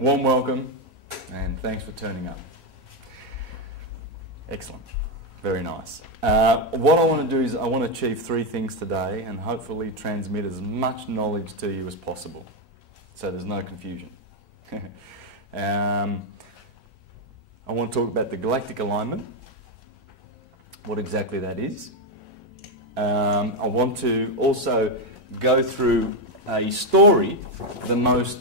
Warm welcome, and thanks for turning up. Excellent. Very nice. What I want to do is I want to achieve three things today and hopefully transmit as much knowledge to you as possible, so there's no confusion. I want to talk about the galactic alignment, what exactly that is. I want to also go through a story, the most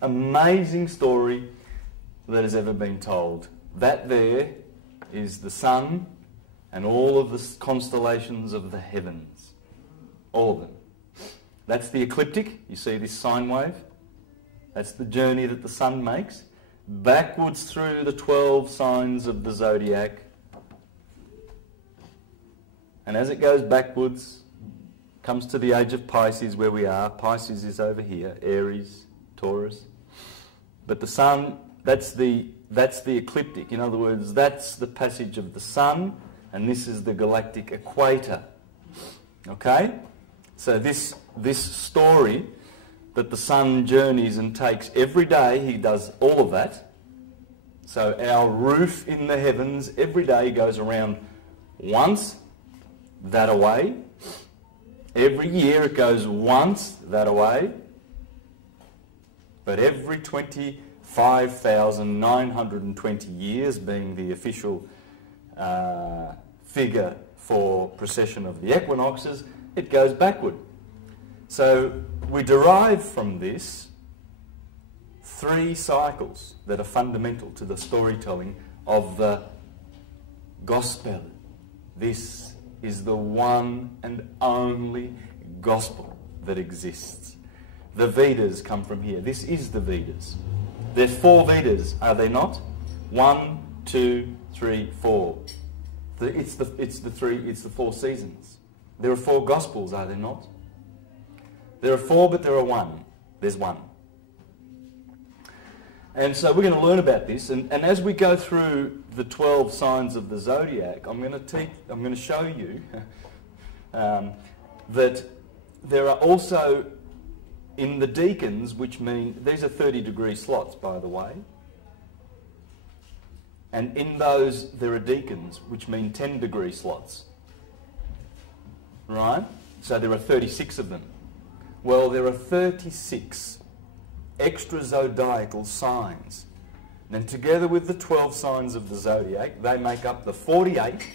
amazing story that has ever been told. That there is the sun and all of the constellations of the heavens. All of them. That's the ecliptic. You see this sine wave? That's the journey that the sun makes backwards through the 12 signs of the zodiac. And as it goes backwards, comes to the age of Pisces where we are. Pisces is over here, Aries, Taurus. But the sun, that's the ecliptic. In other words, that's the passage of the sun, and this is the galactic equator. Okay? So this story that the sun journeys and takes every day, he does all of that. So our roof in the heavens every day goes around once, that away. Every year it goes once, that away. But every 25,920 years, being the official figure for precession of the equinoxes, it goes backward. So we derive from this three cycles that are fundamental to the storytelling of the gospel. This is the one and only gospel that exists. The Vedas come from here. This is the Vedas. There's 4 Vedas, are there not? 1, 2, 3, 4. It's the 4 seasons. There are 4 gospels, are there not? There are 4, but there are 1. There's 1. And so we're going to learn about this, and as we go through the 12 signs of the zodiac, I'm going to show you that there are also in the decans, which mean these are 30-degree slots, by the way, and in those there are decans, which mean 10-degree slots, right? So there are 36 of them. Well, there are 36 extra zodiacal signs. And together with the 12 signs of the zodiac, they make up the 48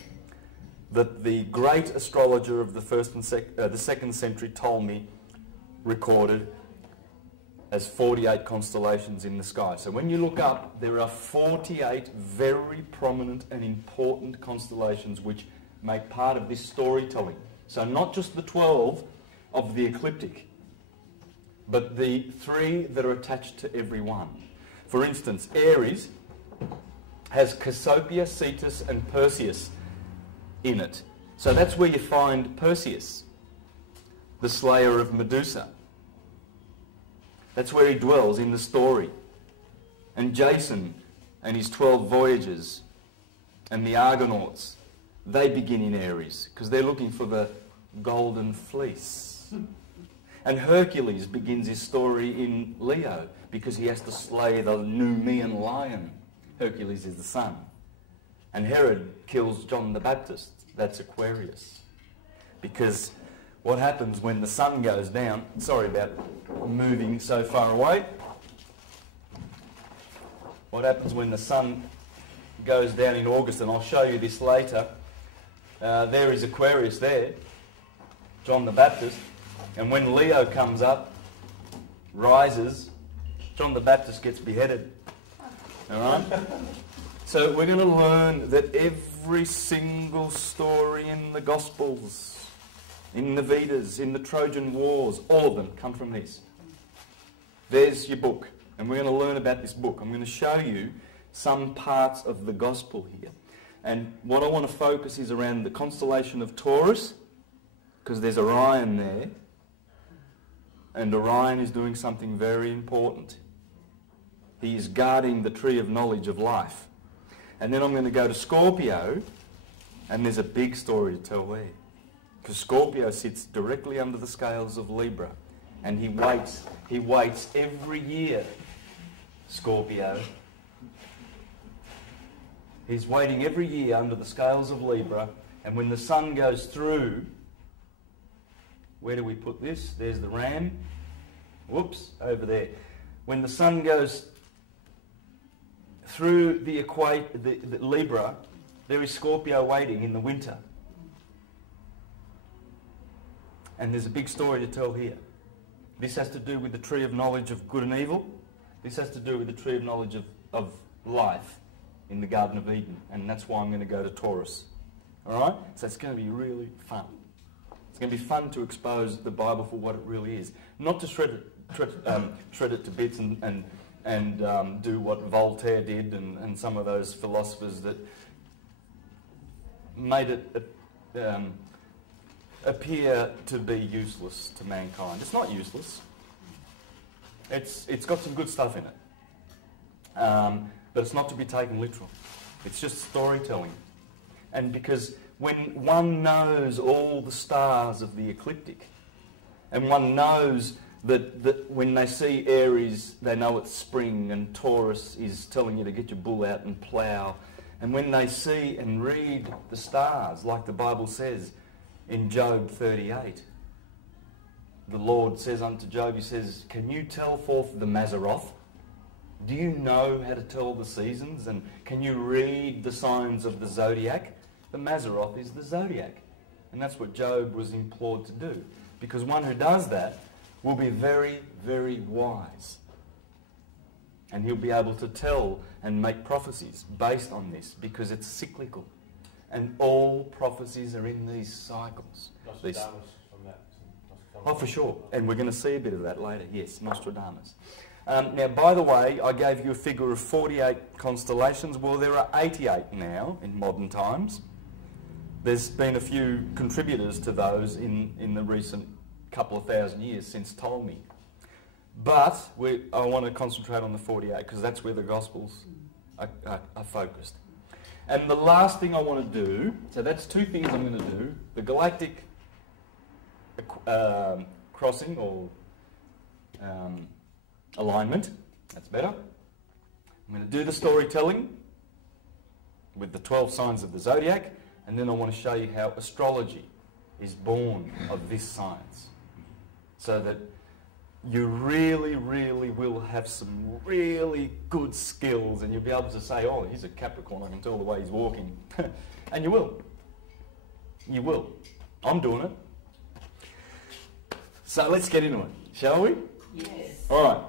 that the great astrologer of the 2nd century Ptolemy recorded as 48 constellations in the sky. So when you look up, there are 48 very prominent and important constellations which make part of this storytelling. So not just the 12 of the ecliptic, but the 3 that are attached to every one. For instance, Aries has Cassiopeia, Cetus and Perseus in it. So that's where you find Perseus, the slayer of Medusa. That's where he dwells in the story. And Jason and his 12 voyages and the Argonauts, they begin in Aries because they're looking for the golden fleece. And Hercules begins his story in Leo because he has to slay the Numidian lion. Hercules is the sun. And Herod kills John the Baptist. That's Aquarius. Because what happens when the sun goes down... Sorry about moving so far away. What happens when the sun goes down in August, and I'll show you this later. There is Aquarius there, John the Baptist. And when Leo comes up, rises, John the Baptist gets beheaded. All right? So we're going to learn that every single story in the Gospels, in the Vedas, in the Trojan Wars, all of them come from this. There's your book. And we're going to learn about this book. I'm going to show you some parts of the Gospel here. And what I want to focus is around the constellation of Taurus, because there's Orion there. And Orion is doing something very important. He is guarding the tree of knowledge of life. And then I'm going to go to Scorpio, and there's a big story to tell there. Because Scorpio sits directly under the scales of Libra. And he waits every year Scorpio. He's waiting every year under the scales of Libra, and when the sun goes through, where do we put this? There's the ram. Whoops, over there. When the sun goes through the Libra, there is Scorpio waiting in the winter. And there's a big story to tell here. This has to do with the tree of knowledge of good and evil. This has to do with the tree of knowledge of life in the Garden of Eden. And that's why I'm going to go to Taurus. Alright? So it's going to be really fun. It's going to be fun to expose the Bible for what it really is. Not to shred it to bits and do what Voltaire did and some of those philosophers that made it appear to be useless to mankind. It's not useless. It's got some good stuff in it. But it's not to be taken literal. It's just storytelling. And because when one knows all the stars of the ecliptic, and one knows that when they see Aries, they know it's spring, and Taurus is telling you to get your bull out and plough, and when they see and read the stars, like the Bible says in Job 38, the Lord says unto Job, he says, can you tell forth the Mazzaroth? Do you know how to tell the seasons? And can you read the signs of the zodiac? The Mazzaroth is the zodiac. And that's what Job was implored to do. Because one who does that will be very, very wise. And he'll be able to tell and make prophecies based on this, because it's cyclical. And all prophecies are in these cycles. Nostradamus from that. Oh, for sure. And we're going to see a bit of that later. Yes, Nostradamus. Now, by the way, I gave you a figure of 48 constellations. Well, there are 88 now in modern times. There's been a few contributors to those in the recent couple of thousand years since Ptolemy. But I want to concentrate on the 48 because that's where the Gospels are focused. And the last thing I want to do, so that's two things I'm going to do. The galactic crossing or alignment, that's better. I'm going to do the storytelling with the 12 signs of the zodiac, and then I want to show you how astrology is born of this science, so that you really, really will have some really good skills, and you'll be able to say, oh, he's a Capricorn, I can tell the way he's walking. And you will. You will. I'm doing it. So let's get into it, shall we? Yes. All right.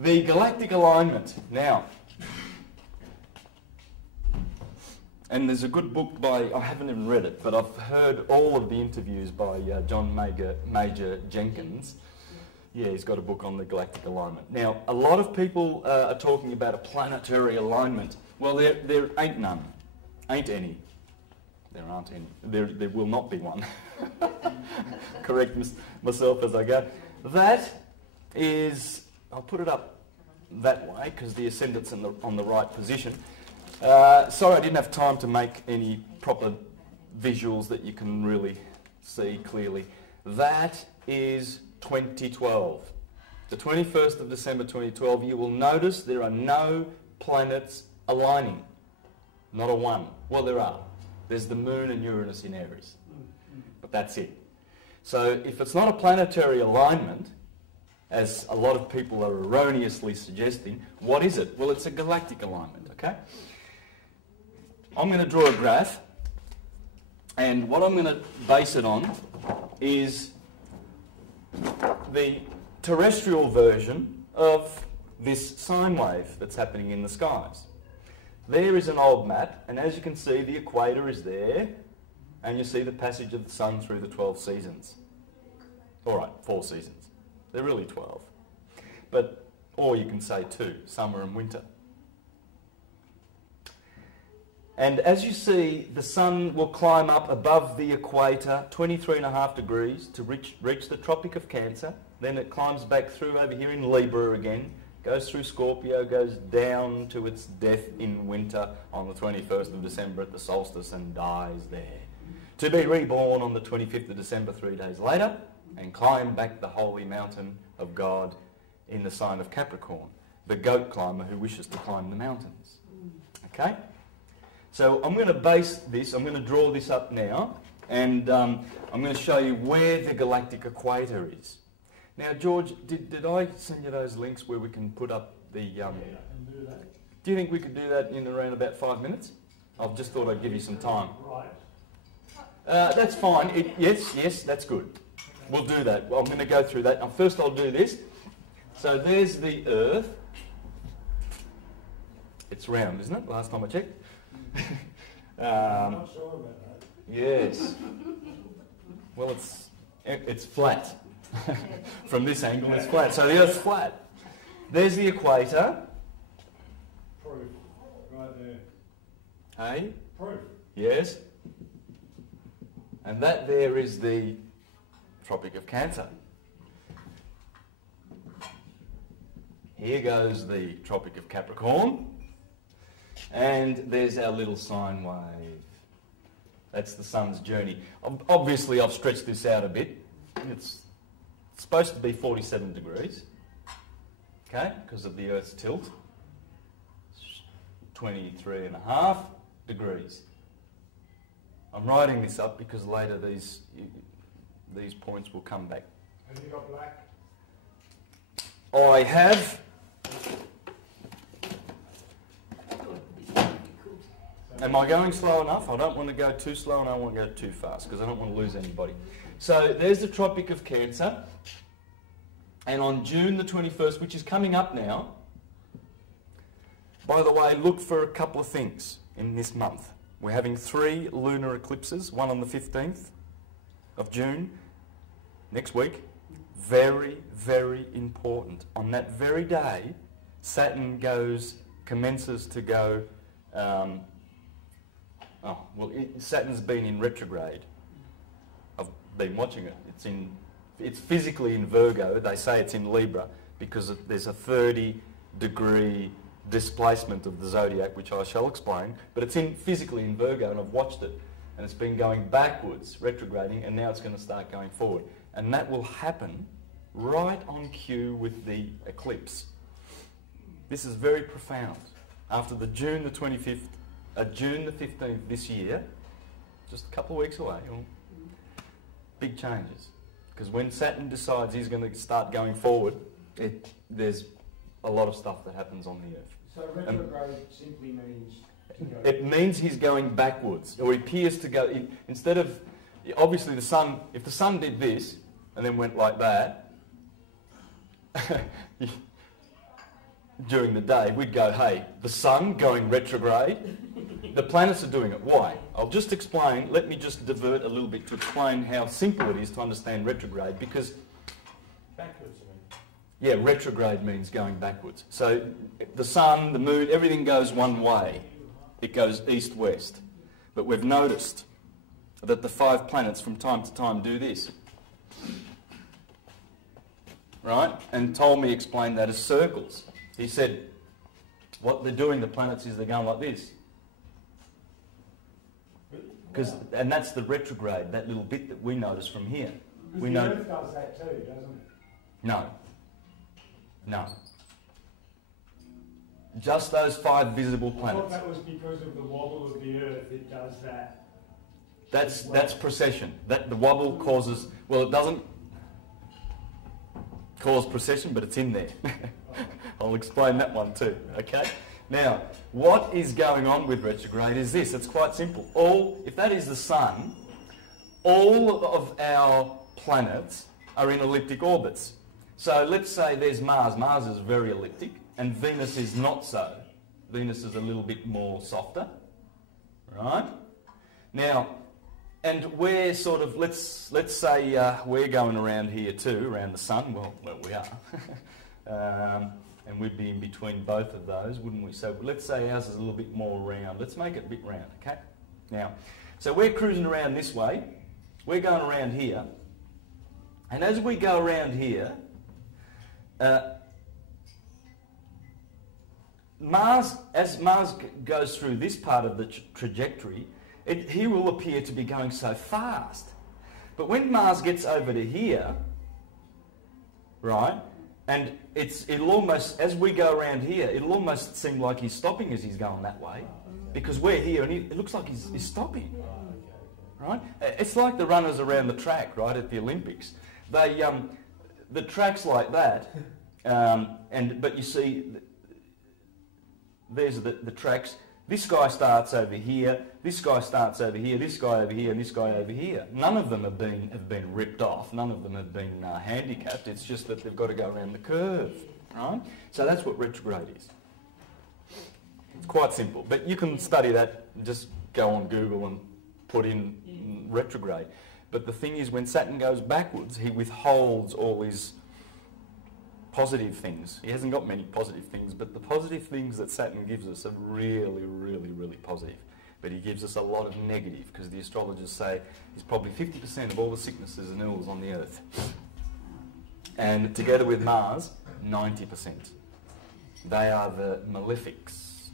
The galactic alignment. Now, and there's a good book by, I haven't even read it, but I've heard all of the interviews by John Major Jenkins. Yeah, he's got a book on the galactic alignment. Now, a lot of people are talking about a planetary alignment. Well, there ain't none. Ain't any. There aren't any. There will not be one. Correct myself as I go. That is, I'll put it up that way because the ascendant's on the right position. Sorry I didn't have time to make any proper visuals that you can really see clearly. That is 2012. The 21st of December 2012, you will notice there are no planets aligning. Not a one. Well, there are. There's the Moon and Uranus in Aries. But that's it. So if it's not a planetary alignment, as a lot of people are erroneously suggesting, what is it? Well, it's a galactic alignment, okay? I'm going to draw a graph, and what I'm going to base it on is the terrestrial version of this sine wave that's happening in the skies. There is an old map, and as you can see, the equator is there, and you see the passage of the sun through the 12 seasons. All right, 4 seasons. They're really 12. But, or you can say 2, summer and winter. And as you see, the sun will climb up above the equator, 23.5 degrees, to reach the Tropic of Cancer. Then it climbs back through over here in Libra again, goes through Scorpio, goes down to its death in winter on the 21st of December at the solstice and dies there. To be reborn on the 25th of December 3 days later and climb back the holy mountain of God in the sign of Capricorn. the goat climber who wishes to climb the mountains. Okay? So I'm going to base this, I'm going to draw this up now, and I'm going to show you where the galactic equator is. Now, George, did I send you those links where we can put up the... Yeah, I can do that. Do you think we could do that in around about 5 minutes? I've just thought I'd give you some time. Right. That's fine. Yes, that's good. We'll do that. Well, I'm going to go through that. Now, first I'll do this. So there's the Earth. It's round, isn't it? Last time I checked. I'm not sure about that. Yes. Well, it's flat. From this angle, it's flat. So the Earth's flat. There's the equator. Proof. Right there. Hey? Proof. Yes. And that there is the Tropic of Cancer. Here goes the Tropic of Capricorn. And there's our little sine wave. That's the sun's journey. Obviously, I've stretched this out a bit. It's supposed to be 47 degrees, okay, because of the Earth's tilt. 23.5 degrees. I'm writing this up because later these points will come back. Have you got black? I have. Am I going slow enough? I don't want to go too slow and I don't want to go too fast because I don't want to lose anybody. So there's the Tropic of Cancer. And on June the 21st, which is coming up now, by the way, look for a couple of things in this month. We're having 3 lunar eclipses, one on the 15th of June, next week. Very, very important. On that very day, Saturn commences to go, Saturn's been in retrograde. I've been watching it. It's physically in Virgo. They say it's in Libra because there's a 30-degree displacement of the zodiac, which I shall explain. But it's physically in Virgo, and I've watched it. And it's been going backwards, retrograding, and now it's going to start going forward. And that will happen right on cue with the eclipse. This is very profound. After the June the 25th, June the 15th this year, just a couple of weeks away, big changes. Because when Saturn decides he's going to start going forward, there's a lot of stuff that happens on the Earth. So retrograde simply means to go. It means he's going backwards, or he appears to go, instead of, obviously the sun, if the sun did this, and then went like that, during the day, we'd go, hey, the sun going retrograde, the planets are doing it. Why? I'll just explain, let me just divert a little bit to explain how simple it is to understand retrograde, because... Backwards, I mean. Yeah, retrograde means going backwards. So the sun, the moon, everything goes one way. It goes east-west. But we've noticed that the 5 planets from time to time do this. Right? And Ptolemy explained that as circles. He said, what they're doing, the planets, is they're going like this. And that's the retrograde, that little bit that we notice from here. The Earth does that too, doesn't it? No. No. Just those 5 visible planets. I thought that was because of the wobble of the Earth, it does that. That's precession. The wobble causes, well, it doesn't cause precession, but it's in there. I'll explain that one too, okay? Now, what is going on with retrograde is this. It's quite simple. If that is the sun, all of our planets are in elliptic orbits. So let's say there's Mars. Mars is very elliptic, and Venus is not so. Venus is a little bit more softer, right? Now, and we're sort of, let's say we're going around here too, around the sun. Well we are. And we'd be in between both of those, wouldn't we? So let's say ours is a little bit more round. Let's make it a bit round, okay? Now, so we're cruising around this way. We're going around here. And as we go around here, as Mars goes through this part of the trajectory, he will appear to be going so fast. But when Mars gets over to here, right, And it'll almost, as we go around here, it'll almost seem like he's stopping as he's going that way, because we're here and it looks like he's stopping. Right? It's like the runners around the track, right, at the Olympics. They, the track's like that, but you see, there's the tracks. This guy starts over here, this guy starts over here, this guy over here, and this guy over here. None of them have been ripped off. None of them have been handicapped. It's just that they've got to go around the curve, right? So that's what retrograde is. It's quite simple, but you can study that. Just go on Google and put in retrograde. But the thing is, when Saturn goes backwards, he withholds all his positive things. He hasn't got many positive things, but the positive things that Saturn gives us are really, really, really positive. But he gives us a lot of negative, because the astrologers say he's probably 50% of all the sicknesses and ills on the earth. And together with Mars, 90%. They are the malefics.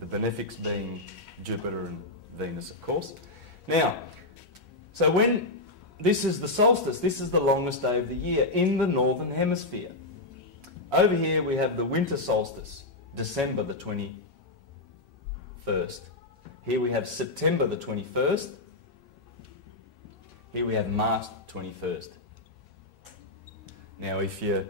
The benefics being Jupiter and Venus, of course. Now, so when this is the solstice, this is the longest day of the year in the northern hemisphere. Over here we have the winter solstice, December the 21st. Here we have September the 21st. Here we have March 21st. Now if you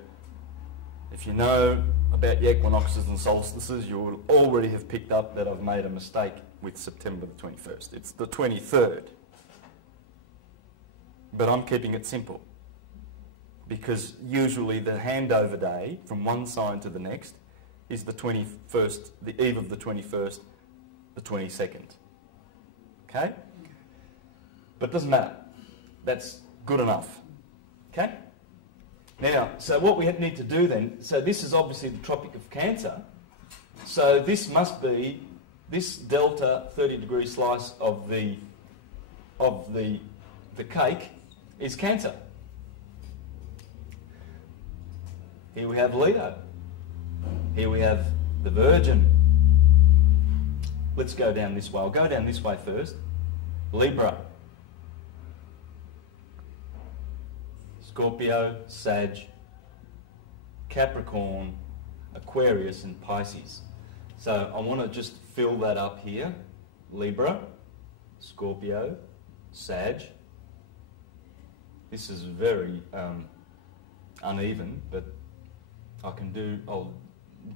know about the equinoxes and solstices, you will already have picked up that I've made a mistake with September the 21st. It's the 23rd. But I'm keeping it simple, because usually the handover day from one sign to the next is the 21st, the eve of the 21st, the 22nd. Okay? But it doesn't matter. That's good enough. Okay? Now, so what we need to do then, so this is obviously the Tropic of Cancer. So this must be, this delta 30-degree slice of the cake is Cancer. Here we have Leo. Here we have the Virgin. Let's go down this way. I'll go down this way first. Libra. Scorpio, Sag, Capricorn, Aquarius and Pisces. So I want to just fill that up here. Libra, Scorpio, Sag. This is very uneven, but I'll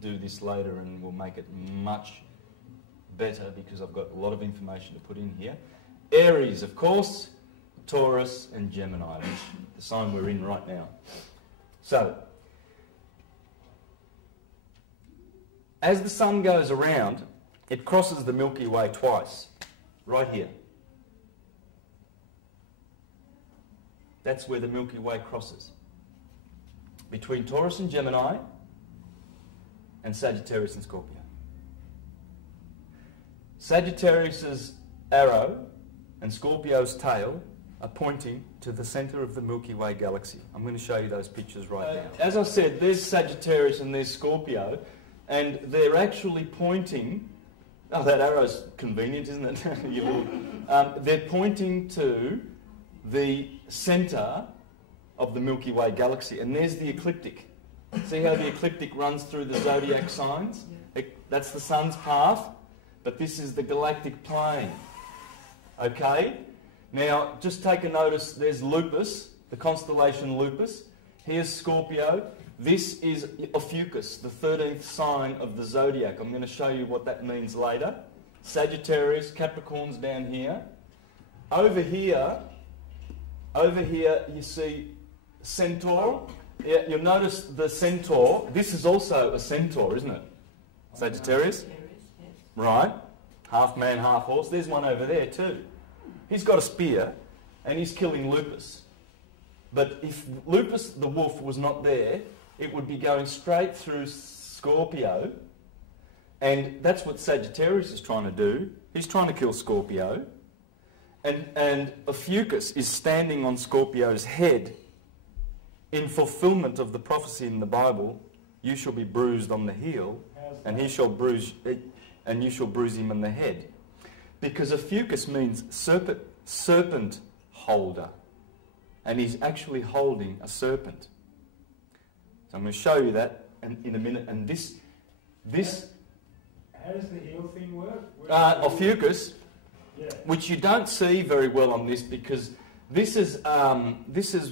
do this later and we'll make it much better, because I've got a lot of information to put in here. Aries, of course, Taurus and Gemini, which is the sign we're in right now. So, as the sun goes around, it crosses the Milky Way twice, right here. That's where the Milky Way crosses. Between Taurus and Gemini, and Sagittarius and Scorpio. Sagittarius's arrow and Scorpio's tail are pointing to the centre of the Milky Way galaxy. I'm going to show you those pictures right now. As I said, there's Sagittarius and there's Scorpio, and they're actually pointing... Oh, that arrow's convenient, isn't it? They're pointing to the centre of the Milky Way galaxy, and there's the ecliptic. See how the ecliptic runs through the zodiac signs? That's the sun's path, but this is the galactic plane. Okay? Now, just take a notice, there's Lupus, the constellation Lupus. Here's Scorpio. This is Ophiuchus, the 13th sign of the zodiac. I'm going to show you what that means later. Sagittarius, Capricorn's down here. Over here you see Centaur. Yeah, you'll notice the Centaur. This is also a Centaur, isn't it? Sagittarius? Right. Half man, half horse. There's one over there too. He's got a spear and he's killing Lupus. But if Lupus the wolf was not there, it would be going straight through Scorpio, and that's what Sagittarius is trying to do. He's trying to kill Scorpio, and Ophiuchus is standing on Scorpio's head in fulfillment of the prophecy in the Bible, you shall be bruised on the heel, and you shall bruise him on the head. Because Ophiuchus means serpent holder, and he's actually holding a serpent. I'm going to show you that in a minute. And this How does the heel thing work? Ophiuchus, Yeah. which you don't see very well on this because this is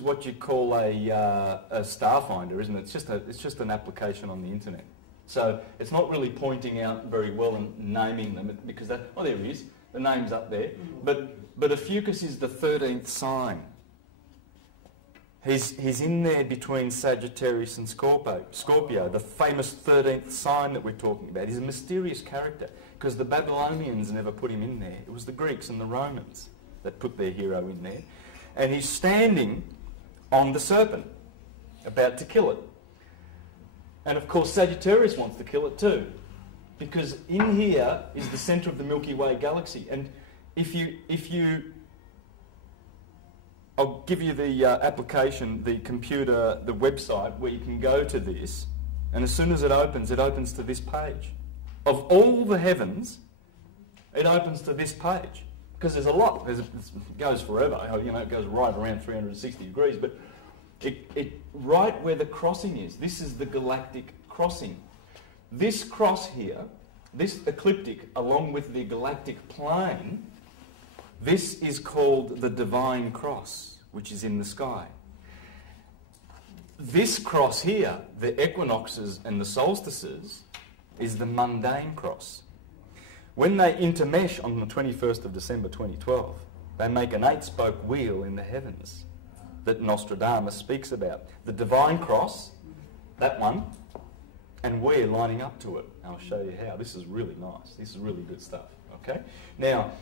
what you call a starfinder, isn't it? It's just an application on the internet. So it's not really pointing out very well and naming them because there he is. The name's up there. But Ophiuchus is the 13th sign. He's in there between Sagittarius and Scorpio, the famous 13th sign that we're talking about. He's a mysterious character because the Babylonians never put him in there. It was the Greeks and the Romans that put their hero in there. And he's standing on the serpent, about to kill it. And of course Sagittarius wants to kill it too, because in here is the centre of the Milky Way galaxy. And if you I'll give you the application, the computer, the website where you can go to this, and as soon as it opens to this page. Of all the heavens, it opens to this page. Because there's a lot. It goes forever. It goes right around 360 degrees. But it right where the crossing is, this is the galactic crossing. This cross here, this ecliptic, along with the galactic plane, this is called the divine cross, which is in the sky. This cross here, the equinoxes and the solstices, is the mundane cross. When they intermesh on the 21st of December 2012, they make an 8-spoke wheel in the heavens that Nostradamus speaks about. The divine cross, that one, and we're lining up to it. I'll show you how. This is really nice. This is really good stuff. Okay? Now,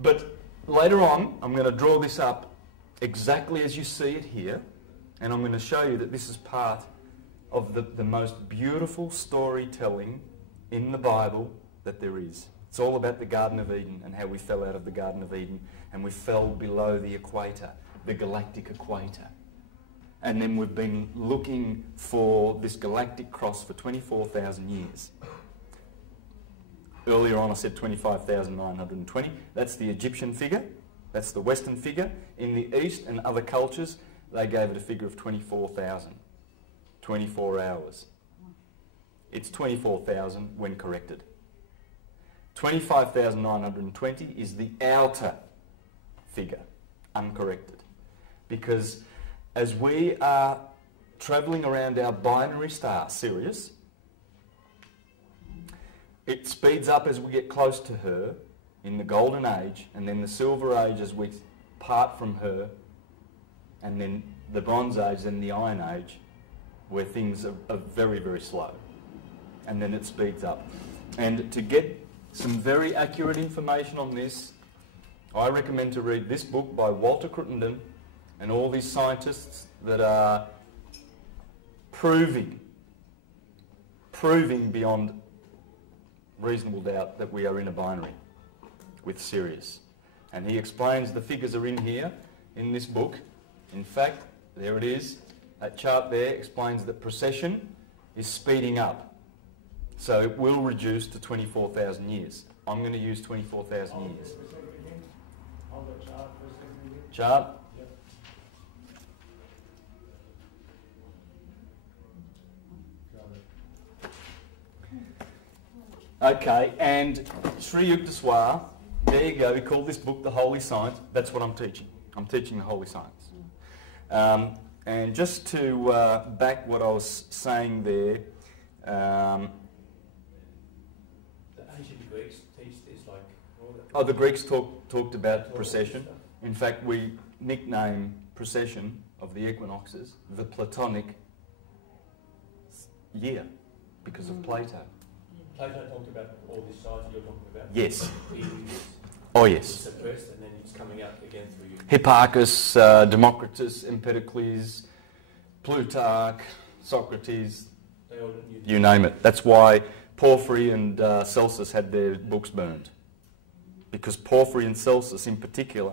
but later on, I'm going to draw this up exactly as you see it here, and I'm going to show you that this is part of the most beautiful storytelling in the Bible that there is. It's all about the Garden of Eden and how we fell out of the Garden of Eden and we fell below the equator, the galactic equator. And then we've been looking for this galactic cross for 24,000 years. Earlier on I said 25,920. That's the Egyptian figure. That's the Western figure. In the East and other cultures, they gave it a figure of 24,000. 24 hours. It's 24,000 when corrected. 25,920 is the outer figure, uncorrected. Because as we are travelling around our binary star, Sirius, it speeds up as we get close to her in the Golden Age, and then the Silver Age as we part from her, and then the Bronze Age and the Iron Age, where things are very, very slow. And then it speeds up. And to get some very accurate information on this, I recommend to read this book by Walter Crittenden and all these scientists that are proving beyond reasonable doubt that we are in a binary with Sirius. And he explains the figures are in here, in this book. In fact, there it is. That chart there explains that precession is speeding up. So it will reduce to 24,000 years. I'm going to use 24,000 years. Hold the chart for a second again. Chart? Yep. Okay, and Sri Yukteswar, there you go, we call this book the Holy Science. That's what I'm teaching. I'm teaching the Holy Science. And just to back what I was saying there, ancient Greeks teach this, like all that. Oh, the Greeks talked about precession. In fact, we nickname precession of the equinoxes the Platonic year because of Plato. Plato talked about all this size you're talking about? Yes. It's Oh, yes. suppressed and then it's coming out again through you. Hipparchus, Democritus, Empedocles, Plutarch, Socrates, They all, you name it. That's why Porphyry and Celsus had their books burned. Because Porphyry and Celsus in particular,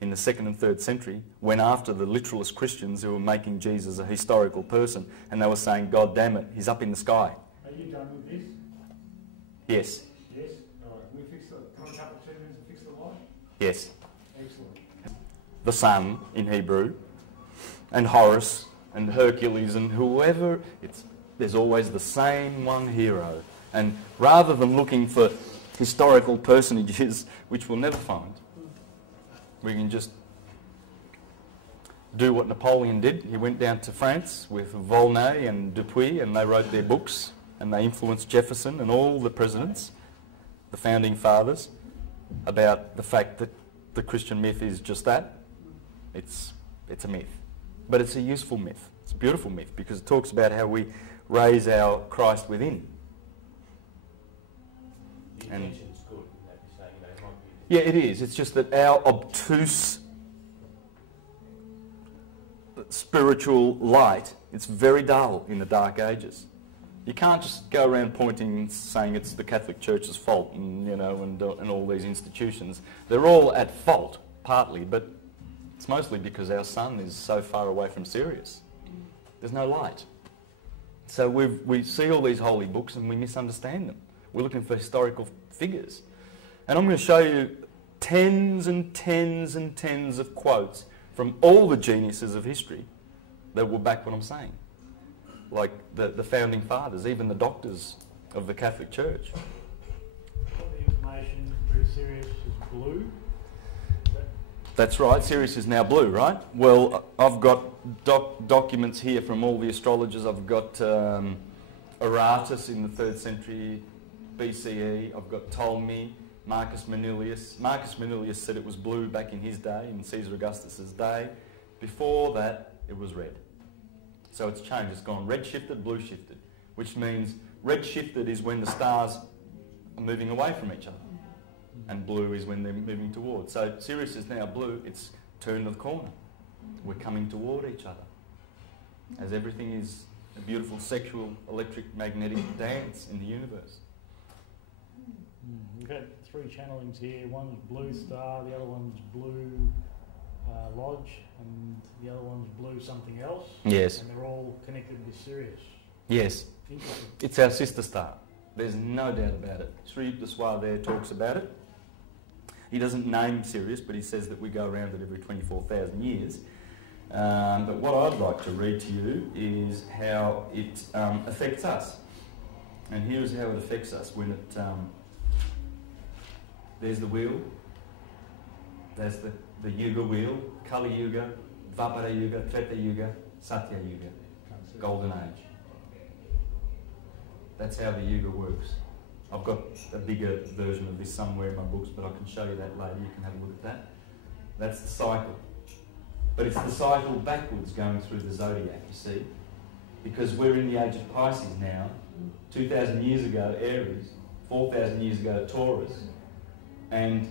in the 2nd and 3rd century, went after the literalist Christians who were making Jesus a historical person, and they were saying, God damn it, he's up in the sky. Are you done with this? Yes. Yes? All right. Can we fix the, come a couple of 2 minutes and fix the light? Yes. Excellent. The sun in Hebrew, and Horus and Hercules and whoever, there's always the same one hero. And rather than looking for historical personages, which we'll never find, we can just do what Napoleon did. He went down to France with Volney and Dupuy, and they wrote their books, and they influenced Jefferson and all the presidents, the founding fathers, about the fact that the Christian myth is just that. It's a myth. But it's a useful myth. It's a beautiful myth because it talks about how we raise our Christ within. The intention's good, that you're saying, it might be... Yeah, it is. It's just that our obtuse spiritual light, it's very dull in the Dark Ages. You can't just go around pointing and saying it's the Catholic Church's fault and, and all these institutions. They're all at fault, partly, but it's mostly because our sun is so far away from Sirius. There's no light. So we see all these holy books and we misunderstand them. We're looking for historical figures. And I'm going to show you tens and tens and tens of quotes from all the geniuses of history that will back what I'm saying. Like the founding fathers, even the doctors of the Catholic Church. All the information through Sirius is blue. That's right, Sirius is now blue, right? Well, I've got documents here from all the astrologers. I've got Aratus in the 3rd century BCE. I've got Ptolemy, Marcus Manilius. Marcus Manilius said it was blue back in his day, in Caesar Augustus's day. Before that, it was red. So it's changed. It's gone red shifted, blue shifted, which means red shifted is when the stars are moving away from each other, and blue is when they're moving towards. So Sirius is now blue. It's turned the corner. We're coming toward each other, as everything is a beautiful sexual, electric, magnetic dance in the universe. We've got 3 channelings here. One's blue star, the other one's blue lodge, and the other one's blue something else. Yes. And they're all connected with Sirius. Yes. It's our sister star. There's no doubt about it. Sri Deswar there talks about it. He doesn't name Sirius, but he says that we go around it every 24,000 years. But what I'd like to read to you is how it affects us. And here's how it affects us when it... there's the wheel. There's the Yuga wheel. Kali Yuga, Dvapara Yuga, Treta Yuga, Satya Yuga. Golden Age. That's how the Yuga works. I've got a bigger version of this somewhere in my books, but I can show you that later. You can have a look at that. That's the cycle. But it's the cycle backwards going through the zodiac, you see. Because we're in the age of Pisces now. 2,000 years ago, Aries. 4,000 years ago, Taurus. And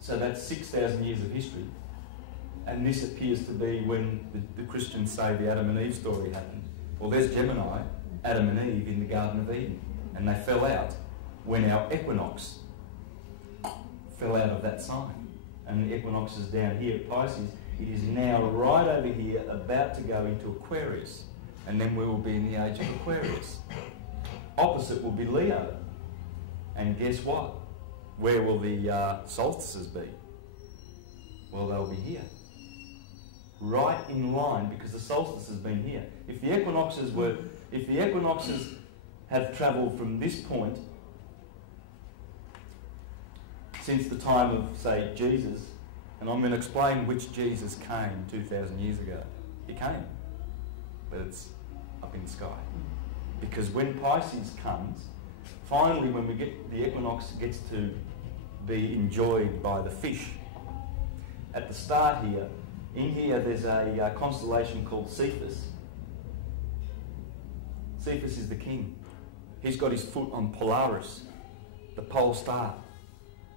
so that's 6,000 years of history. And this appears to be when the Christians say the Adam and Eve story happened. Well, there's Gemini, Adam and Eve in the Garden of Eden. And they fell out when our equinox fell out of that sign. And the equinox is down here at Pisces. It is now right over here, about to go into Aquarius. And then we will be in the age of Aquarius. Opposite will be Leo. And guess what? Where will the solstices be? Well, they'll be here. Right in line, because the solstice has been here. If the equinoxes have travelled from this point since the time of, say, Jesus, and I'm going to explain which Jesus came 2,000 years ago. He came, but it's up in the sky. Because when Pisces comes, finally when we get, the equinox gets to be enjoyed by the fish. At the start here, in here there's a constellation called Cephas. Cephas is the king. He's got his foot on Polaris, the pole star.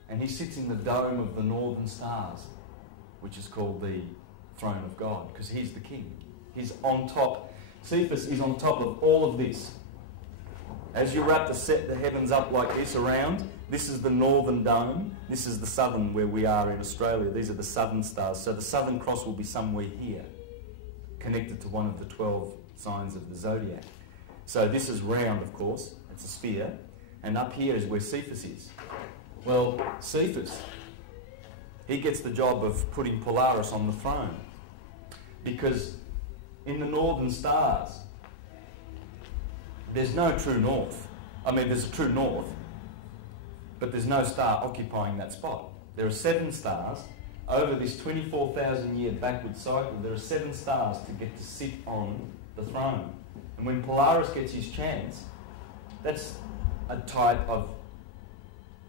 And he sits in the dome of the northern stars, which is called the throne of God, because he's the king. He's on top. Cephas is on top of all of this. As you wrap the heavens up like this around, this is the northern dome. This is the southern, where we are in Australia. These are the southern stars. So the Southern Cross will be somewhere here, connected to one of the 12 signs of the zodiac. So this is round, of course. It's a sphere. And up here is where Cephas is. Well, Cephas, he gets the job of putting Polaris on the throne. Because in the northern stars, there's no true north. I mean, there's a true north, but there's no star occupying that spot. There are 7 stars. Over this 24,000 year backward cycle, there are 7 stars to get to sit on the throne. And when Polaris gets his chance, that's a type of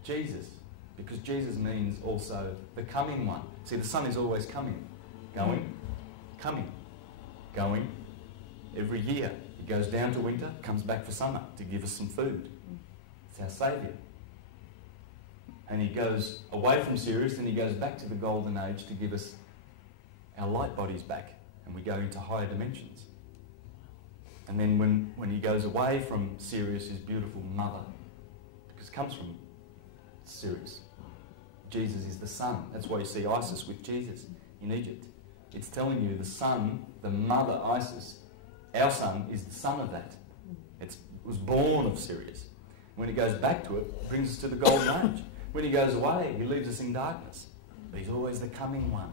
Jesus, because Jesus means also the coming one. See, the sun is always coming, going, coming, going. Every year it goes down to winter, comes back for summer to give us some food. It's our saviour. And he goes away from Sirius and he goes back to the golden age to give us our light bodies back, and we go into higher dimensions. And then when he goes away from Sirius, his beautiful mother, because it comes from Sirius, Jesus is the sun. That's why you see Isis with Jesus in Egypt. It's telling you the sun, the mother Isis, our sun is the son of that. It was born of Sirius. When he goes back to it brings us to the golden age. When he goes away, he leaves us in darkness. But he's always the coming one.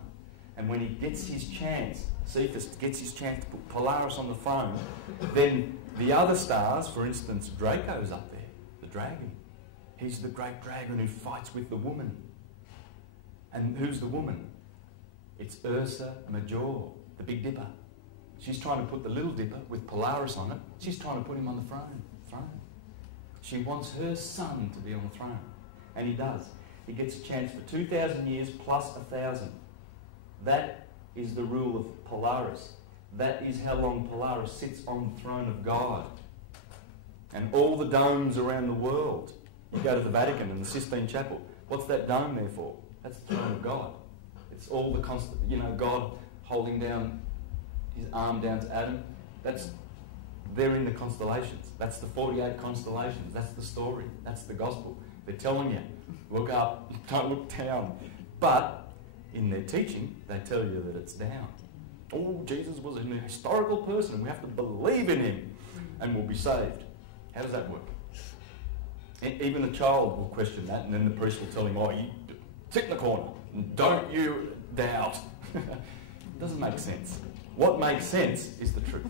And when he gets his chance, Cephas gets his chance to put Polaris on the throne, then the other stars, for instance, Draco's up there, the dragon. He's the great dragon who fights with the woman. And who's the woman? It's Ursa Major, the Big Dipper. She's trying to put the Little Dipper with Polaris on it. She's trying to put him on the throne. She wants her son to be on the throne. And he does. He gets a chance for 2,000 years plus 1,000. That is the rule of Polaris. That is how long Polaris sits on the throne of God. And all the domes around the world. You go to the Vatican and the Sistine Chapel. What's that dome there for? That's the throne of God. It's all the constant, God holding down his arm down to Adam. They're in the constellations. That's the 48 constellations. That's the story. That's the gospel. They're telling you, look up, don't look down. But in their teaching, they tell you that it's down. Oh, Jesus was a historical person and we have to believe in him and we'll be saved. How does that work? Even a child will question that, and then the priest will tell him, oh, you sit in the corner and don't you doubt. It doesn't make sense. What makes sense is the truth.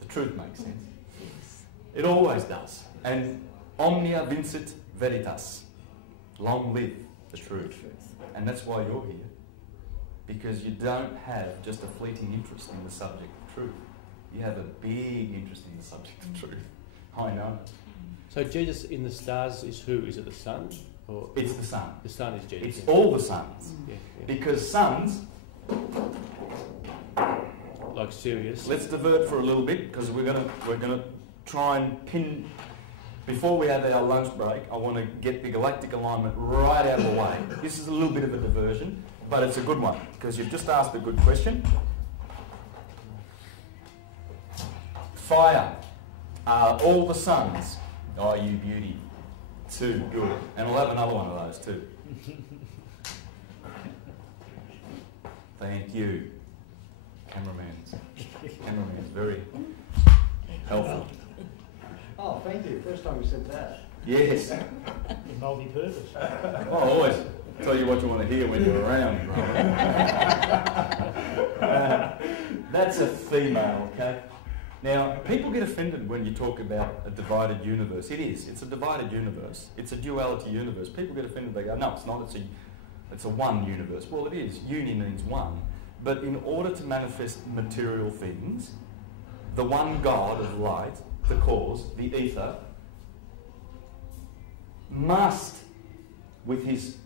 The truth makes sense. It always does. And omnia vincit veritas. Long live the truth. And that's why you're here. Because you don't have just a fleeting interest in the subject of truth. You have a big interest in the subject of truth. I know. So Jesus in the stars is who? Is it the sun? Or it's the sun. The sun is Jesus. It's all the suns. Yeah. Because suns... Like Sirius. Let's divert for a little bit because we're gonna try and pin. Before we have our lunch break, I want to get the galactic alignment right out of the way. This is a little bit of a diversion, but it's a good one because you've just asked a good question. Fire. All the suns. Oh, you beauty. Too good. And we'll have another one of those too. Thank you. Cameraman's very helpful. Oh, thank you. First time you said that. Yes. Multi-purpose. Well, I always tell you what you want to hear when you're around. That's a female, okay? Now, people get offended when you talk about a divided universe. It is. It's a divided universe. It's a duality universe. People get offended. They go, no, it's not. It's a one universe. Well, it is. Uni means one. But in order to manifest material things, the one God of light, the cause, the ether, must, with his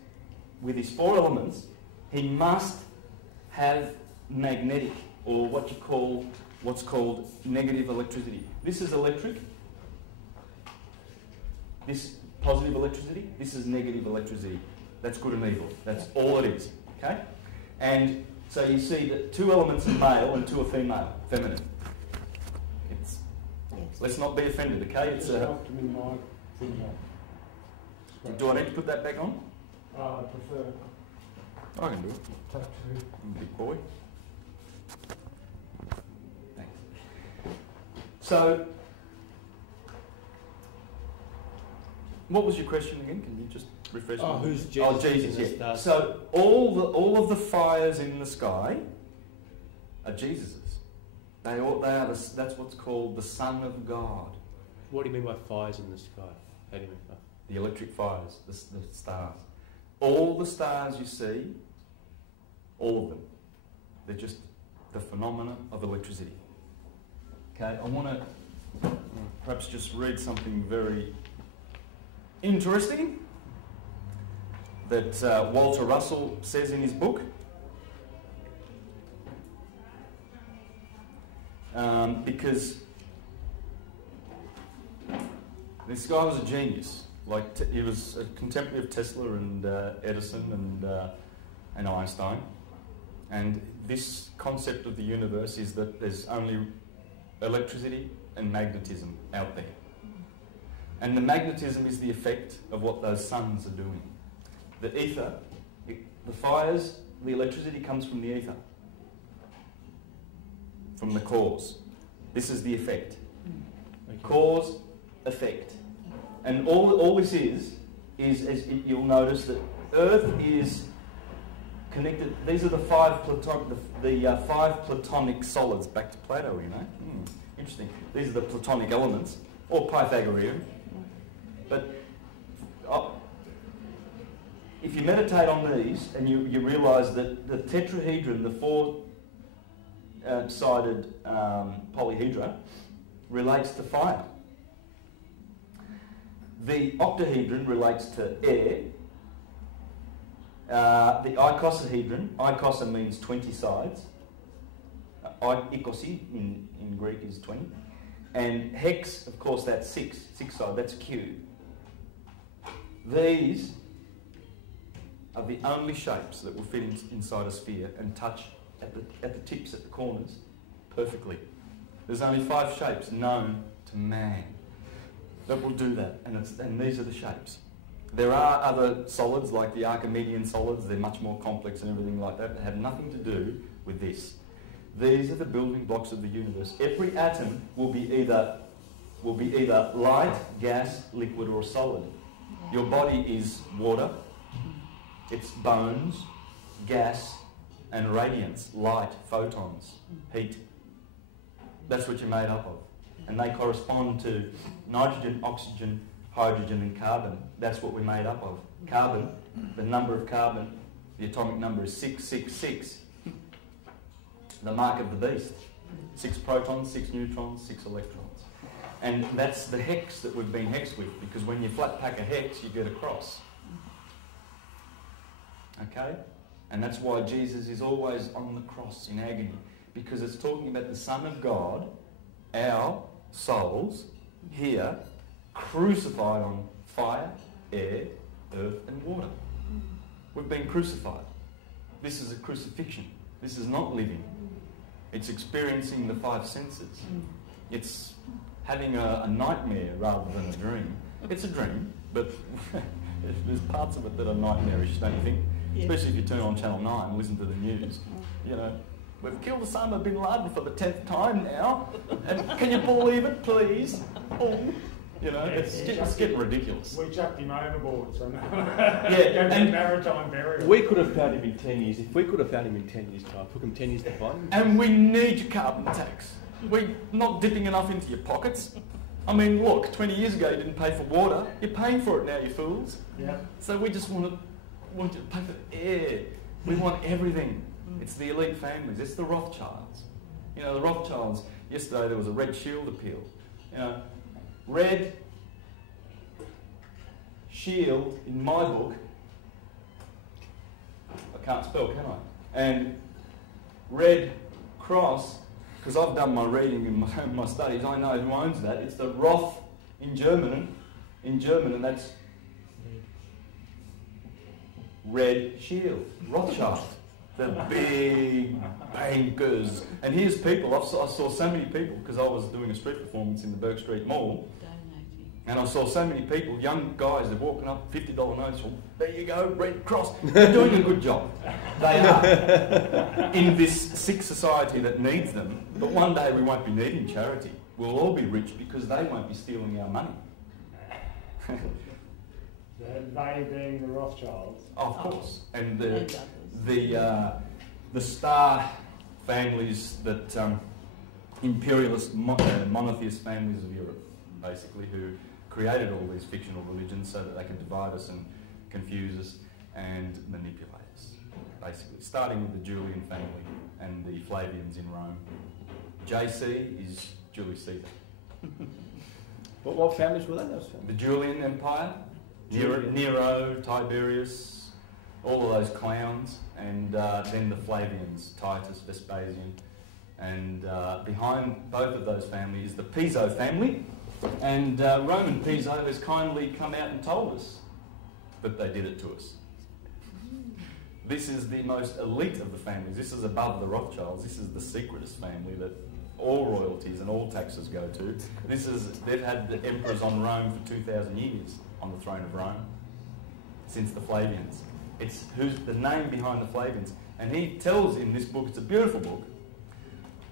4 elements, he must have magnetic, or what's called negative electricity. This is electric. This positive electricity. This is negative electricity. That's good and evil. That's all it is. Okay? And so you see that 2 elements are male and 2 are feminine. Let's not be offended, okay? It's Just help to me, Mike. Do I need to put that back on? I prefer I can do it. touch Big boy. Thanks. So, what was your question again? Can you just refresh me? Who's Jesus? Oh, Jesus, in the yeah. stars? So all of the fires in the sky are Jesus's. They are that's what's called the Son of God. What do you mean by fires in the sky? How do you mean that? The electric fires, the stars. All the stars you see, all of them, they're just the phenomena of electricity. Okay, I want to perhaps just read something very interesting that Walter Russell says in his book. Because this guy was a genius. Like he was a contemporary of Tesla and Edison and Einstein. And this concept of the universe is that there's only electricity and magnetism out there. And the magnetism is the effect of what those suns are doing. The ether, the fires, the electricity comes from the ether, from the cause. This is the effect. Okay. Cause, effect. And all this is as you'll notice that Earth is connected. These are the five platonic solids. Back to Plato, you know. Interesting. These are the platonic elements, or Pythagorean. But if you meditate on these and you realise that the tetrahedron, the four-sided polyhedra, relates to fire. The octahedron relates to air. The icosahedron, icosa means 20 sides. Ikosi in Greek is 20. And hex, of course, that's six sides, that's a cube. These are the only shapes that will fit inside a sphere and touch at the tips, at the corners, perfectly. There's only 5 shapes known to man that will do that, and these are the shapes. There are other solids like the Archimedean solids. They're much more complex and everything like that. They have nothing to do with this. These are the building blocks of the universe. Every atom will be either light, gas, liquid, or solid. Your body is water. It's bones, gas, and radiance, light, photons, heat. That's what you're made up of. And they correspond to nitrogen, oxygen, hydrogen, and carbon. That's what we're made up of. Carbon, the number of carbon, the atomic number is 666. The mark of the beast. 6 protons, 6 neutrons, 6 electrons. And that's the hex that we've been hexed with, because when you flat pack a hex, you get a cross. Okay? And that's why Jesus is always on the cross in agony, because it's talking about the Son of God, our souls, here, crucified on fire, air, earth and water. We've been crucified. This is a crucifixion. This is not living. It's experiencing the 5 senses. It's having a nightmare rather than a dream. It's a dream, but there's parts of it that are nightmarish, don't you think? Yeah. Especially if you turn on Channel 9 and listen to the news. You know, we've killed Osama bin Laden for the 10th time now. And can you believe it, please? Oh. You know, it's getting ridiculous. We chucked him overboard, so now and maritime burial. We could have found him in 10 years. If we could have found him in 10 years' time, took him 10 years to find him. And we need your carbon tax. We're not dipping enough into your pockets. I mean, look, 20 years ago you didn't pay for water. You're paying for it now, you fools. Yeah. So we just want you to pay for air. We want everything. It's the elite families. It's the Rothschilds. You know, the Rothschilds, yesterday there was a Red Shield appeal. You know, Red Shield, in my book, I can't spell, can I? And Red Cross, because I've done my reading and my studies, I know who owns that. It's the Roth in German, and that's Red Shield, Rothschild, the big bankers. And here's people, I saw so many people, because I was doing a street performance in the Burke Street Mall, and I saw so many people, young guys, they're walking up, $50 notes, well, there you go, Red Cross. They're doing a good job. They are. In this sick society that needs them. But one day we won't be needing charity. We'll all be rich because they won't be stealing our money. They being the Rothschilds. Oh, of course. And the star families that imperialist monotheist families of Europe, basically, who created all these fictional religions so that they could divide us and confuse us and manipulate us, basically, starting with the Julian family and the Flavians in Rome. JC is Julius Caesar. What families were they? Those families? The Julian Empire, Nero, Tiberius, all of those clowns, and then the Flavians, Titus, Vespasian, and behind both of those families is the Piso family, and Roman Piso has kindly come out and told us that they did it to us. This is the most elite of the families. This is above the Rothschilds. This is the secretist family that all royalties and all taxes go to. They've had the emperors on Rome for 2,000 years on the throne of Rome, since the Flavians. It's who's the name behind the Flavians. And he tells in this book, it's a beautiful book,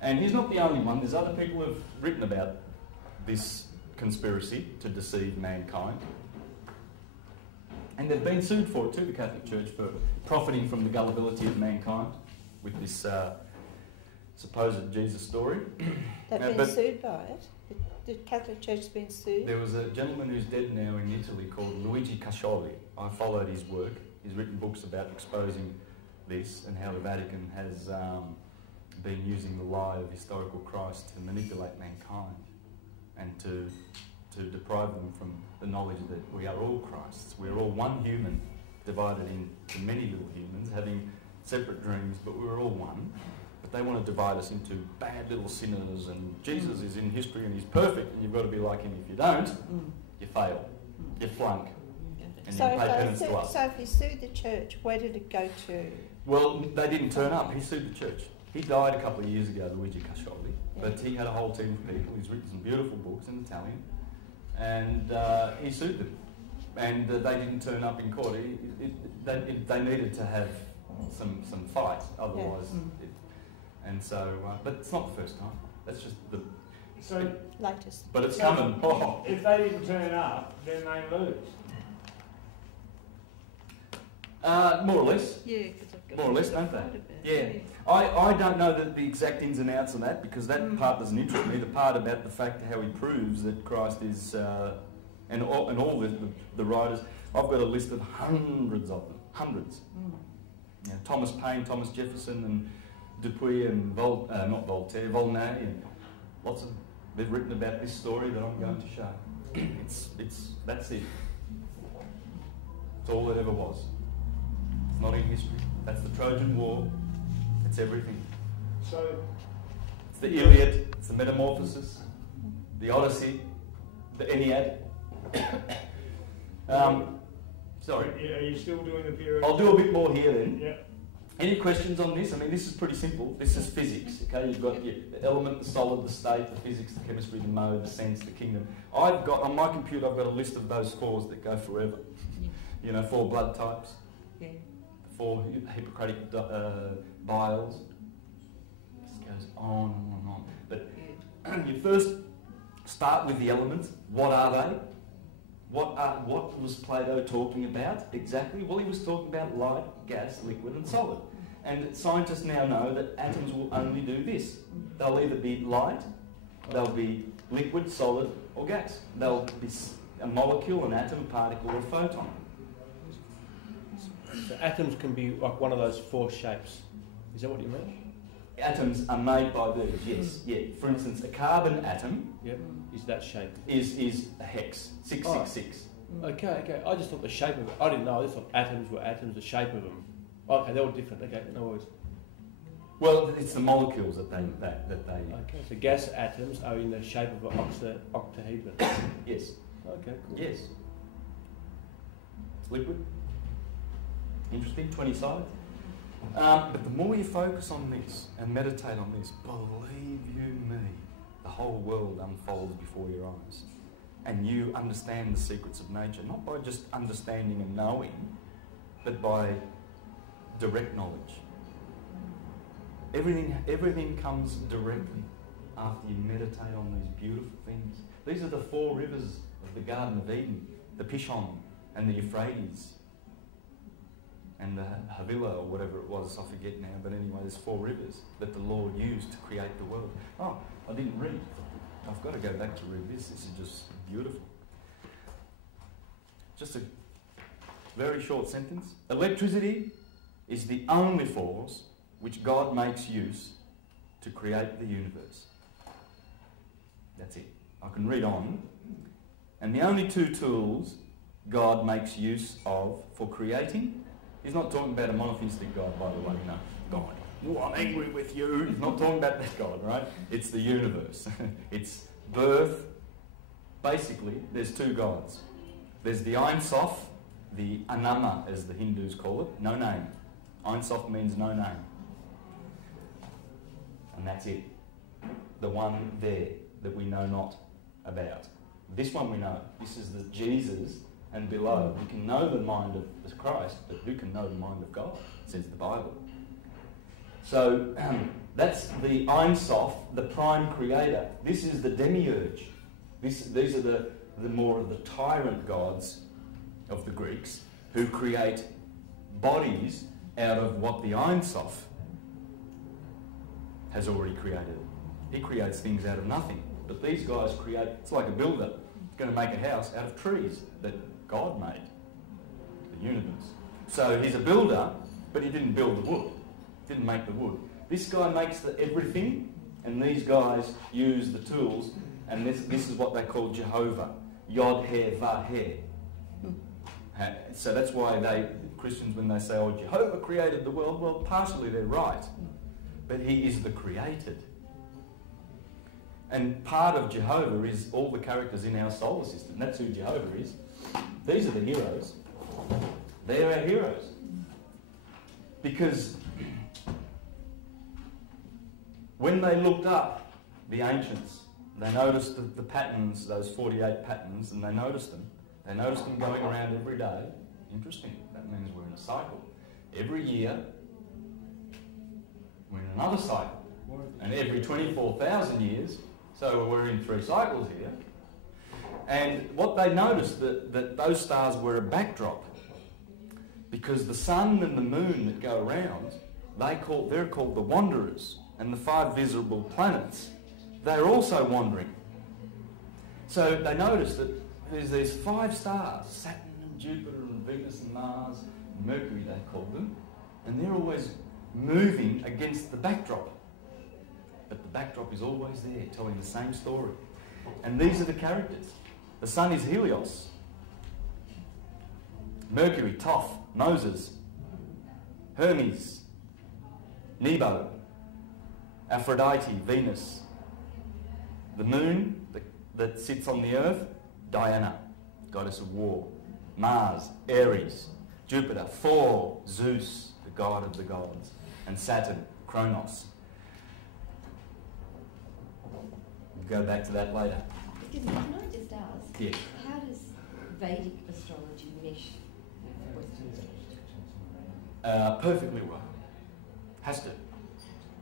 and he's not the only one. There's other people who have written about this conspiracy to deceive mankind. And they've been sued for it too, the Catholic Church, for profiting from the gullibility of mankind with this supposed Jesus story. They've been sued by it? The Catholic Church has been sued? There was a gentleman who's dead now in Italy called Luigi Cascioli. I followed his work. He's written books about exposing this and how the Vatican has been using the lie of historical Christ to manipulate mankind and to deprive them from the knowledge that we are all Christs. We're all one human, divided into many little humans, having separate dreams, but we're all one. But they want to divide us into bad little sinners, and Jesus is in history and he's perfect, and you've got to be like him. If you don't, you fail, you flunk, and So you pay penance to us. so if he sued the church, where did it go to? Well, they didn't turn up. He sued the church. He died a couple of years ago, Luigi Cascioli, but he had a whole team of people. He's written some beautiful books in Italian, and he sued them. And they didn't turn up in court. They needed to have some fight, otherwise. And so, but it's not the first time. That's just the Latest. But it's coming. Oh. If they didn't turn up, then they lose. More or less. Yeah, because I've got More or less, don't they? Yeah. I don't know the exact ins and outs of that, because that part doesn't interest me. The part about the fact how he proves that Christ is, and all the writers, I've got a list of hundreds of them. Hundreds. You know, Thomas Paine, Thomas Jefferson, and Dupuy, and not Voltaire, Volney, and lots of, they've written about this story that I'm going to show. That's it. It's all it ever was. It's not in history. That's the Trojan War. It's everything. So it's the Iliad, it's the Metamorphosis, the Odyssey, the Ennead. Sorry. Yeah, are you still doing the period? I'll do a bit more here then. Yeah. Any questions on this? I mean, this is pretty simple. This is physics, okay? You've got the element, the solid, the state, the physics, the chemistry, the mode, the sense, the kingdom. I've got, on my computer, I've got a list of those fours that go forever. You know, 4 blood types, 4 Hippocratic biles. This goes on and on. But you first start with the elements. What are they? What was Plato talking about exactly? Well, he was talking about light, gas, liquid and solid. And scientists now know that atoms will only do this. They'll either be light, they'll be liquid, solid or gas. They'll be a molecule, an atom, a particle or a photon. So atoms can be like one of those 4 shapes. Is that what you mean? Atoms are made by these, yes. Yeah. For instance, a carbon atom is that shape. Is a hex, 666. Okay. I just thought the shape of it. I didn't know. I just thought atoms were atoms, the shape of them. Okay, they're all different. Okay, no worries. Well, it's the molecules that they. Okay, so gas atoms are in the shape of an octahedron. Yes. Okay, cool. Yes. It's liquid. Interesting, 20 sides. But the more you focus on this and meditate on this, believe you me, the whole world unfolds before your eyes. And you understand the secrets of nature, not by just understanding and knowing, but by direct knowledge. Everything comes directly after you meditate on these beautiful things. These are the 4 rivers of the Garden of Eden, the Pishon and the Euphrates. and the Havilah, or whatever it was, I forget now, but anyway, there's 4 rivers that the Lord used to create the world. Oh, I didn't read. I've got to go back to read this. This is just beautiful. Just a very short sentence. Electricity is the only force which God makes use to create the universe. That's it. I can read on. And the only 2 tools God makes use of for creating, he's not talking about a monotheistic God, by the way, no. God, oh, I'm angry with you. He's not talking about that God, right? It's the universe. It's birth. Basically, there's 2 gods. There's the Ein Sof, the Anama, as the Hindus call it, no name. Ein Sof means no name. And that's it. The one there that we know not about. This one we know. This is the Jesus, and below. We can know the mind of the Christ, but who can know the mind of God, says the Bible. So that's the Ein Sof, the prime creator. This is the demiurge. These are the more of the tyrant gods of the Greeks, who create bodies out of what the Ein Sof has already created. He creates things out of nothing. But these guys create, it's like a builder. He's going to make a house out of trees that God made, the universe. So he's a builder, but he didn't build the wood. Didn't make the wood. This guy makes everything, and these guys use the tools, and this is what they call Jehovah. Yod, He, Va, He. So that's why Christians, when they say, oh, Jehovah created the world, well, partially they're right. But he is the created. And part of Jehovah is all the characters in our solar system. That's who Jehovah is. These are the heroes. They're our heroes. Because when they looked up, the ancients, they noticed the patterns, those 48 patterns, and they noticed them. They noticed them going around every day. Interesting. That means we're in a cycle. Every year, we're in another cycle. And every 24,000 years, so we're in 3 cycles here. And what they noticed, that those stars were a backdrop, because the sun and the moon that go around, they're called the wanderers, and the 5 visible planets, they're also wandering. So they noticed that there's these 5 stars, Saturn and Jupiter and Venus and Mars, Mercury they called them, and they're always moving against the backdrop. But the backdrop is always there, telling the same story. And these are the characters. The sun is Helios. Mercury, Thoth, Moses, Hermes, Nebo, Aphrodite, Venus. The moon that sits on the earth, Diana, goddess of war. Mars, Ares. Jupiter, Thor, Zeus, the god of the gods. And Saturn, Kronos. We'll go back to that later. Excuse me, can I just ask? Yes. How does Vedic astrology mesh with Western astrology? Perfectly well. Has to.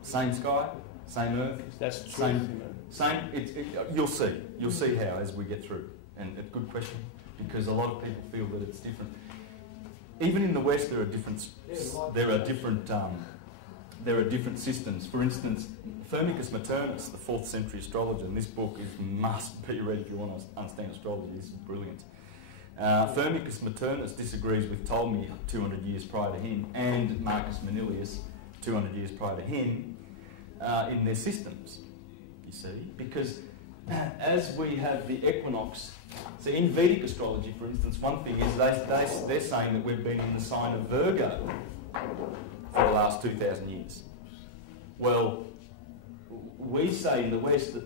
Same sky, same earth. That's true. Same. You'll see. You'll see how as we get through. And a good question, because a lot of people feel that it's different. Even in the West, there are different. There are different systems. For instance, Firmicus Maternus, the 4th century astrologer, and this book must be read if you want to understand astrology. This is brilliant. Firmicus Maternus disagrees with Ptolemy 200 years prior to him, and Marcus Manilius 200 years prior to him, in their systems, you see, because as we have the equinox, so in Vedic astrology, for instance, one thing is they're saying that we've been in the sign of Virgo for the last 2,000 years. Well, we say in the West that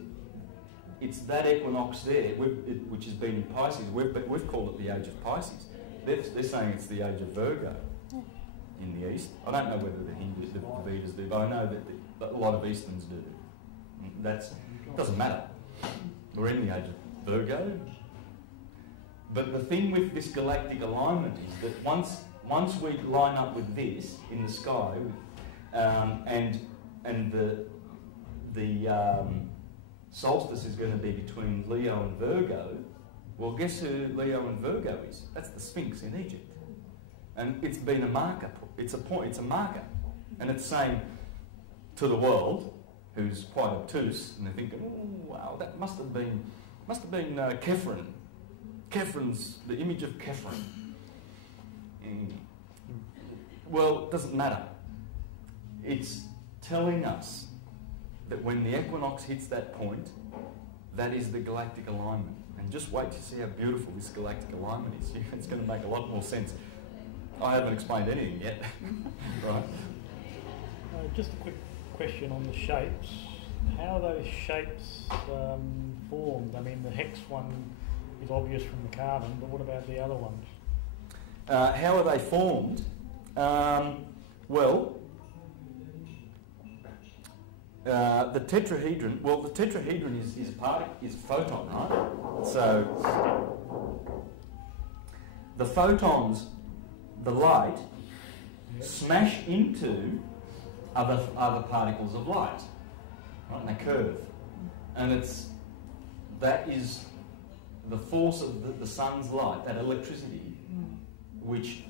it's that equinox there, which has been in Pisces. We've called it the age of Pisces. They're saying it's the age of Virgo in the East. I don't know whether the Hindus, the Vedas do, but I know that a lot of Easterns do. It doesn't matter. We're in the age of Virgo. But the thing with this galactic alignment is that once we line up with this in the sky, and the solstice is going to be between Leo and Virgo, well, guess who Leo and Virgo is? That's the Sphinx in Egypt. And it's been a marker. It's a point. It's a marker, and it's saying to the world, who's quite obtuse, and they're thinking, "Oh, wow, that must have been Kephren. Kephen's the image of Kephren." Well, it doesn't matter. It's telling us that when the equinox hits that point, that is the galactic alignment. And just wait to see how beautiful this galactic alignment is. It's going to make a lot more sense. I haven't explained anything yet. Right? Just a quick question on the shapes. How are those shapes formed? I mean, the hex one is obvious from the carbon, but what about the other ones? How are they formed? Well, the tetrahedron. Well, the tetrahedron is a photon, right? So the photons, the light, smash into other particles of light, right? And they curve, and that is the force of the sun's light, that electricity, which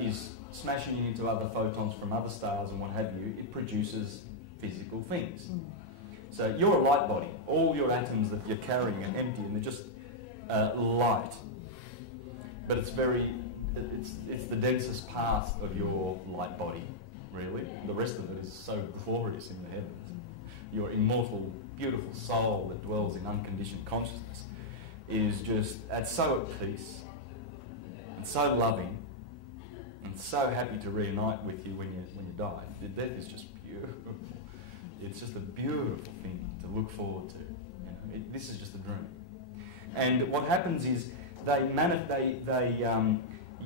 is smashing into other photons from other stars and what have you. It produces physical things. So you're a light body. All your atoms that you're carrying are empty and they're just light. But it's the densest part of your light body, really. The rest of it is so glorious in the heavens. Your immortal, beautiful soul that dwells in unconditioned consciousness is just, it's so at peace and so loving and so happy to reunite with you when you die. The death is just beautiful. It's just a beautiful thing to look forward to. You know, this is just a dream. And what happens is they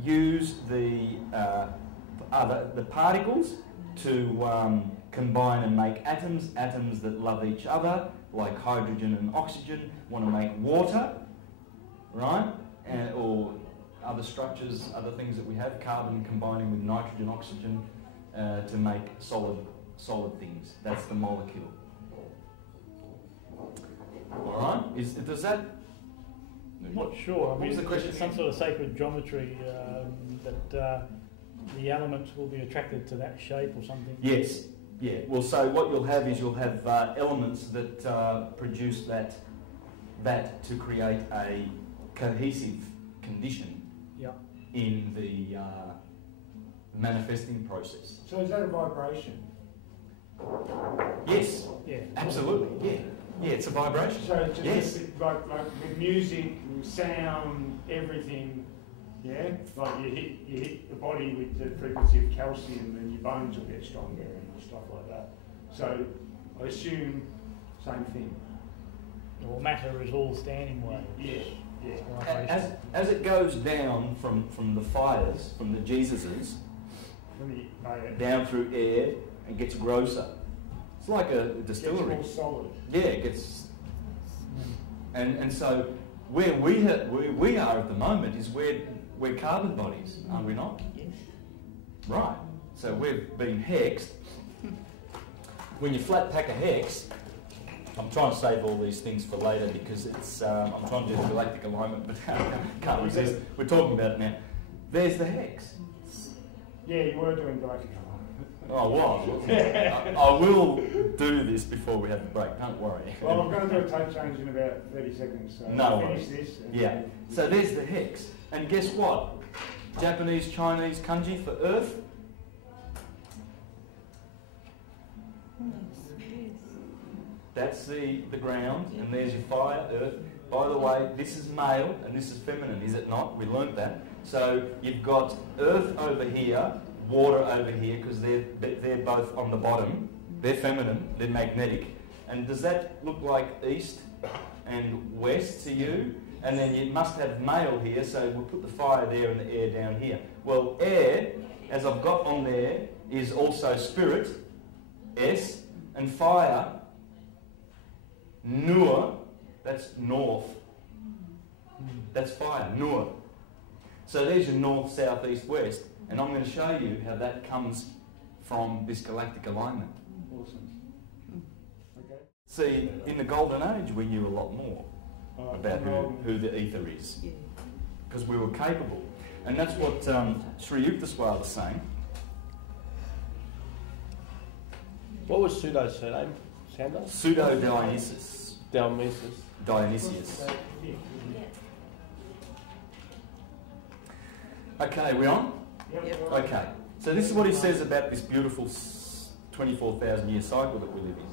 use the particles to combine and make atoms that love each other, like hydrogen and oxygen, want to make water, right? Or other structures, other things that we have, carbon combining with nitrogen, oxygen, to make solid things. That's the molecule. All right? Does that? I'm not sure. I mean, was the question? Some sort of sacred geometry that the elements will be attracted to that shape or something. Yes. Yeah. Well, so what you'll have is elements that produce that to create a cohesive condition in the manifesting process. So is that a vibration? Yes. Yeah. Absolutely. Yeah. Yeah. It's a vibration. So it's just yes. like with music, sound, everything. Yeah. Like you hit the body with the frequency of calcium, and your bones will get stronger and stuff like that. So I assume same thing. Well, matter is all standing waves. Yeah. Yeah. As it goes down from the fires, from the Jesuses, down through air, and gets grosser. It's like a distillery. It gets more solid. Yeah, it gets. And so where we are at the moment is we're carbon bodies, are we not? Yes. Right. So we've been hexed. When you flat pack a hex, I'm trying to save all these things for later because it's I'm trying to do the galactic alignment, but can't resist. We're talking about it now. There's the hex. Yeah, you were doing galactic alignment. Oh, well, I will do this before we have the break, don't worry. Well, I'm going to do a tape change in about 30 seconds, so no I'll worries. finish this. Yeah, so there's the hex. And guess what? Japanese, Chinese kanji for earth. That's the ground, and there's your fire, earth. By the way, this is male and this is feminine, is it not? We learnt that. So you've got earth over here, water over here, because they're both on the bottom. They're feminine, they're magnetic. And does that look like east and west to you? And then you must have male here, so we'll put the fire there and the air down here. Well, air, as I've got on there, is also spirit, S, and fire, Nur, that's north. That's fire, Nur. So there's your north, south, east, west. And I'm going to show you how that comes from this galactic alignment. Awesome. Okay. See, in the golden age we knew a lot more about who the ether is. Because we were capable. And that's what Sri Yukteswar was saying. What was Pseudo's surname? Santos? Pseudo-Dionysius. Dionysius. Okay, we on? Yep. Okay. So this is what he says about this beautiful 24,000-year cycle that we live in.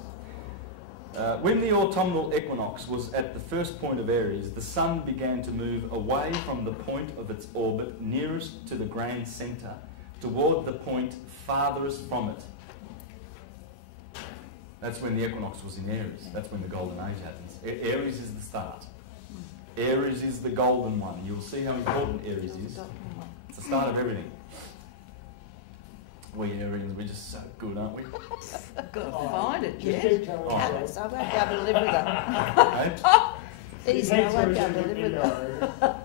When the autumnal equinox was at the first point of Aries, the sun began to move away from the point of its orbit nearest to the grand centre, toward the point farthest from it. That's when the equinox was in Aries. That's when the golden age happens. Aries is the start. Aries is the golden one. You'll see how important Aries is. It's the start of everything. We Arians, we're just so good, aren't we? I've got to find it, Just yeah. keep telling us. Alice, I won't be able to live with her. Easy, I won't be able to live with her.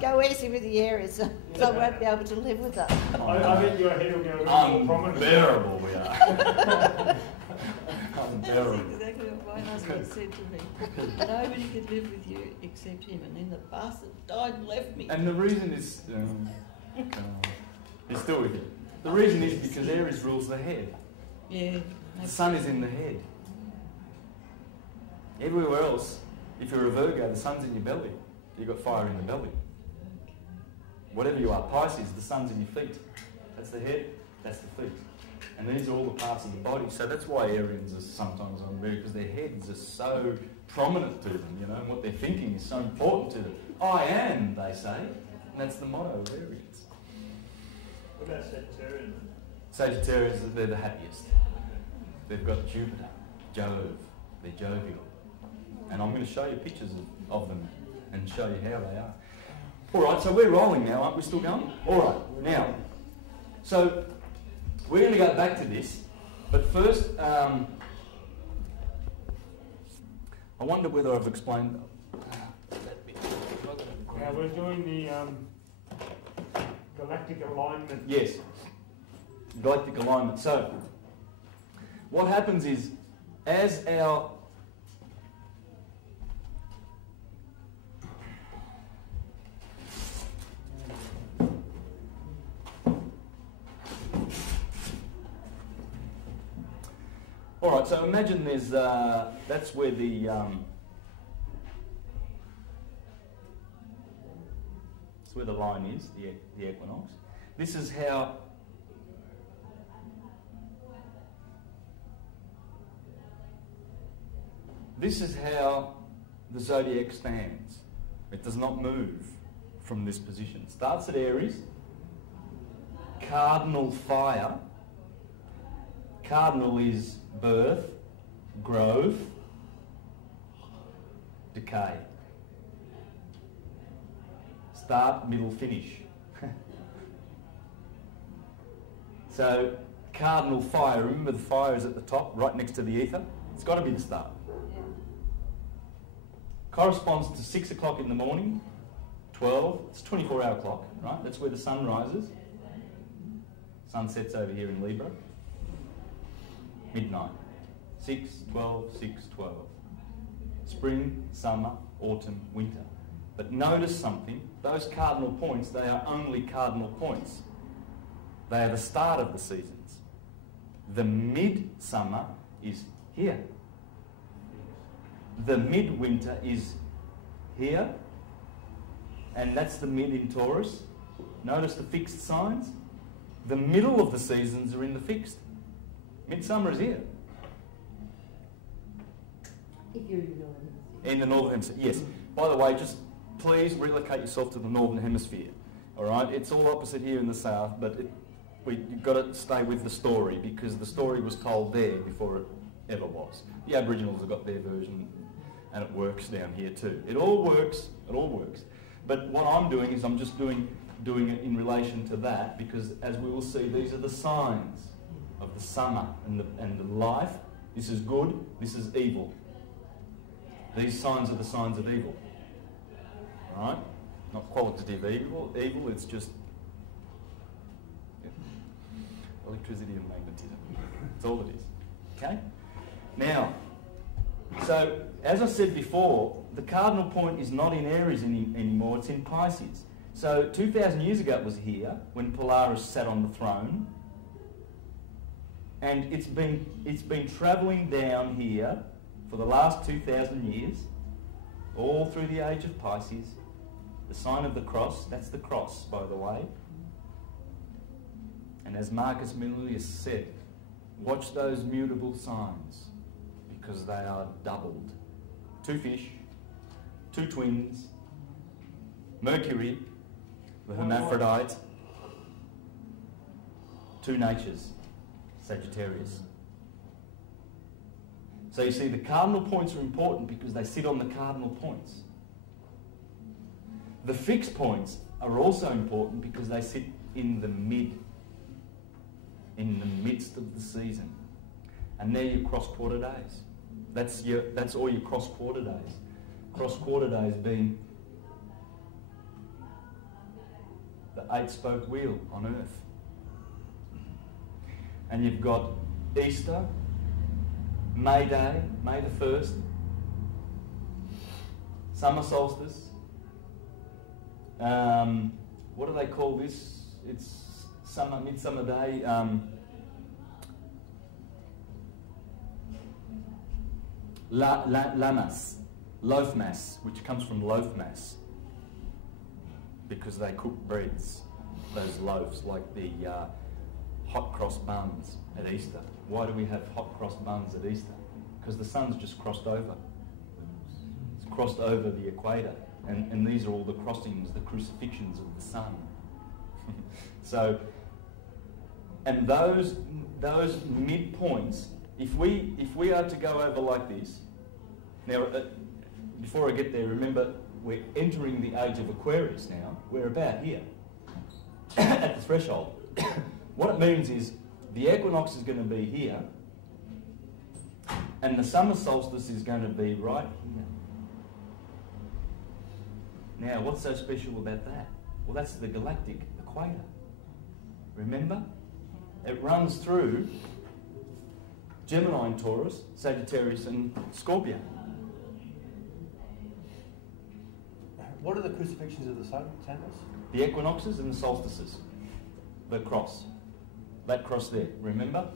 Go easy with the areas, so I won't be able to live with her. I think your head will get a little more prominent. Unbearable we are. That's Unbearable. exactly what my husband said to me. Nobody could live with you except him, and then the bastard died and left me. And the reason is, he's still with you. The reason is because Aries rules the head. Yeah. The sun is in the head. Everywhere else, if you're a Virgo, the sun's in your belly. You've got fire in the belly. Whatever you are, Pisces, the sun's in your feet. That's the head, that's the feet. And these are all the parts of the body. So that's why Arians are sometimes unruly, because their heads are so prominent to them, you know, and what they're thinking is so important to them. I am, they say. And that's the motto of Arians. What about Sagittarian? Sagittarius, they're the happiest. They've got Jupiter, Jove, they're jovial. And I'm going to show you pictures of them and show you how they are. Alright, so we're rolling now, aren't we still going? Alright, now, so we're going to go back to this, but first, I wonder whether I've explained that bit. Now we're doing the galactic alignment. Yes, galactic alignment. So, what happens is, as our Alright, so imagine there's, that's where the, that's where the line is, the equinox. This is how the zodiac stands. It does not move from this position. It starts at Aries, cardinal fire. Cardinal is birth, growth, decay. Start, middle, finish. So, cardinal fire, remember the fire is at the top, right next to the ether? It's got to be the start. Corresponds to 6 o'clock in the morning, 12, it's a 24-hour clock, right? That's where the sun rises. Sun sets over here in Libra. Midnight. 6, 12, 6, 12. Spring, summer, autumn, winter. But notice something, those cardinal points, they are only cardinal points. They are the start of the seasons. The midsummer is here. The midwinter is here. And that's the mid in Taurus. Notice the fixed signs. The middle of the seasons are in the fixed. Midsummer is here. If you're in the northern hemisphere. In the northern hemisphere, yes. By the way, just please relocate yourself to the northern hemisphere. All right, it's all opposite here in the south, but you've got to stay with the story because the story was told there before it ever was. The Aboriginals have got their version, and it works down here too. It all works. It all works. But what I'm doing is I'm just doing it in relation to that because, as we will see, these are the signs of the summer and the life. This is good, this is evil. These signs are the signs of evil. Alright? Not qualitative evil, it's just electricity and magnetism. That's all it is. Okay? Now, so as I said before, the cardinal point is not in Aries anymore, it's in Pisces. So 2,000 years ago it was here, when Polaris sat on the throne. And it's been travelling down here for the last 2,000 years, all through the age of Pisces. The sign of the cross, that's the cross, by the way. And as Marcus Aurelius said, watch those mutable signs, because they are doubled. 2 fish, 2 twins, Mercury, the hermaphrodite, 2 natures, Sagittarius. So you see, the cardinal points are important because they sit on the cardinal points. The fixed points are also important because they sit in the midst of the season. And they're your cross-quarter days. That's all your cross-quarter days. Cross-quarter days being the 8-spoke wheel on Earth. And you've got Easter, May Day, May the 1st, summer solstice. What do they call this? It's midsummer day. Lamas, loaf mass, which comes from loaf mass, because they cook breads, those loaves, like the hot cross buns at Easter. Why do we have hot cross buns at Easter? Because the sun's just crossed over. It's crossed over the equator, and these are all the crossings, the crucifixions of the sun. So, and those midpoints, if we are to go over like this, now before I get there, remember we're entering the age of Aquarius now. We're about here at the threshold. What it means is the equinox is going to be here, and the summer solstice is going to be right here. Now, what's so special about that? Well, that's the galactic equator. Remember? It runs through Gemini and Taurus, Sagittarius and Scorpio. What are the crucifixions of the sun, Santos? The equinoxes and the solstices. The cross. That cross there, remember?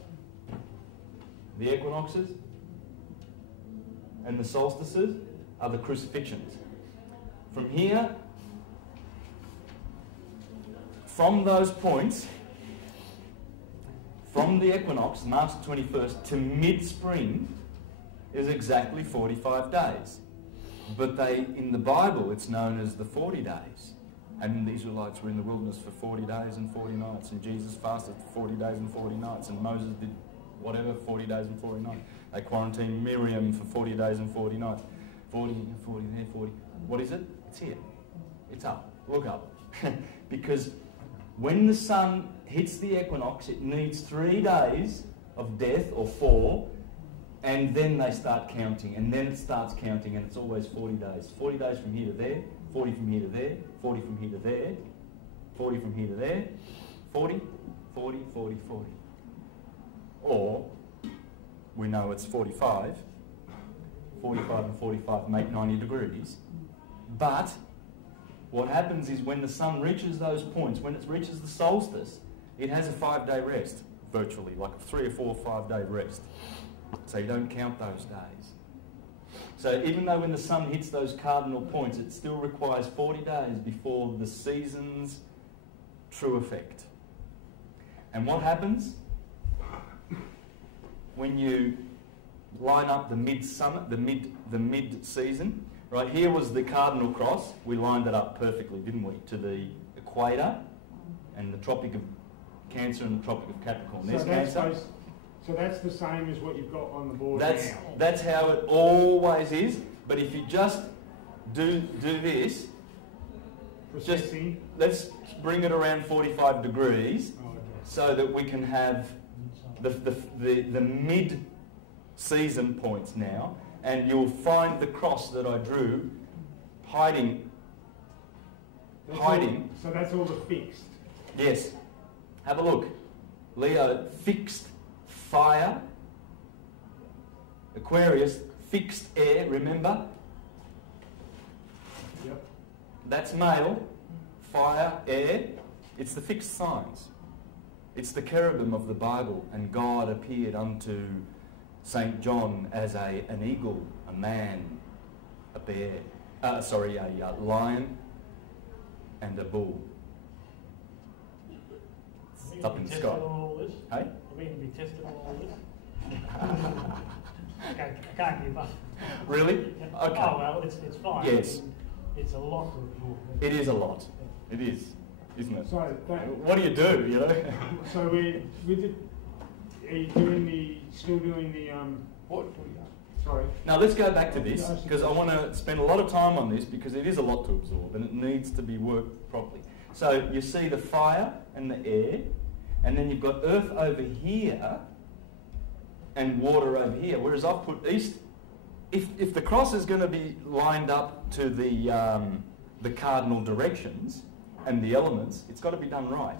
The equinoxes and the solstices are the crucifixions. From here, from those points, from the equinox, March 21st, to mid-spring is exactly 45 days. But in the Bible, it's known as the 40 days. And the Israelites were in the wilderness for 40 days and 40 nights, and Jesus fasted for 40 days and 40 nights, and Moses did whatever, 40 days and 40 nights. They quarantined Miriam for 40 days and 40 nights. 40, there, 40. What is it? It's here. It's up. Look up. Because when the sun hits the equinox, it needs 3 days of death, or 4, and then they start counting, and then it starts counting, and it's always 40 days. 40 days from here to there, 40 from here to there, 40 from here to there, 40 from here to there, 40, 40, 40, 40. Or, we know it's 45. 45 and 45 make 90 degrees. But what happens is when the sun reaches those points, when it reaches the solstice, it has a 5-day rest, virtually, like a 3 or 4 or 5-day rest. So you don't count those days. So even though when the sun hits those cardinal points, it still requires 40 days before the season's true effect. And what happens when you line up the mid-summer, the mid-season? Right, here was the cardinal cross. We lined it up perfectly, didn't we, to the equator and the Tropic of Cancer and the Tropic of Capricorn. There's Cancer. So that's the same as what you've got on the board now. That's how it always is. But if you just do this, let's bring it around 45 degrees, so that we can have the mid-season points now, and you'll find the cross that I drew hiding. So that's all the fixed. Yes. Have a look. Leo, fixed fire. Aquarius, fixed air, remember? Yep. That's male. fire, air, it's the fixed signs. It's the cherubim of the Bible, and God appeared unto St. John as an eagle, a man, a bear, a lion, and a bull. It's up in the sky. All this? Hey? Are we going to be tested on all this? I can't give up. Really? Yeah. Okay. Oh well, it's fine. Yes. I mean, it's a lot to absorb. It is a lot. It is, isn't it? So What do you do, you know? So are you doing still doing the What? sorry. Now let's go back to this, because I want to spend a lot of time on this, because it is a lot to absorb and it needs to be worked properly. So you see the fire and the air, and then you've got earth over here and water over here, whereas I've put east. If the cross is going to be lined up to the cardinal directions and the elements, it's got to be done right.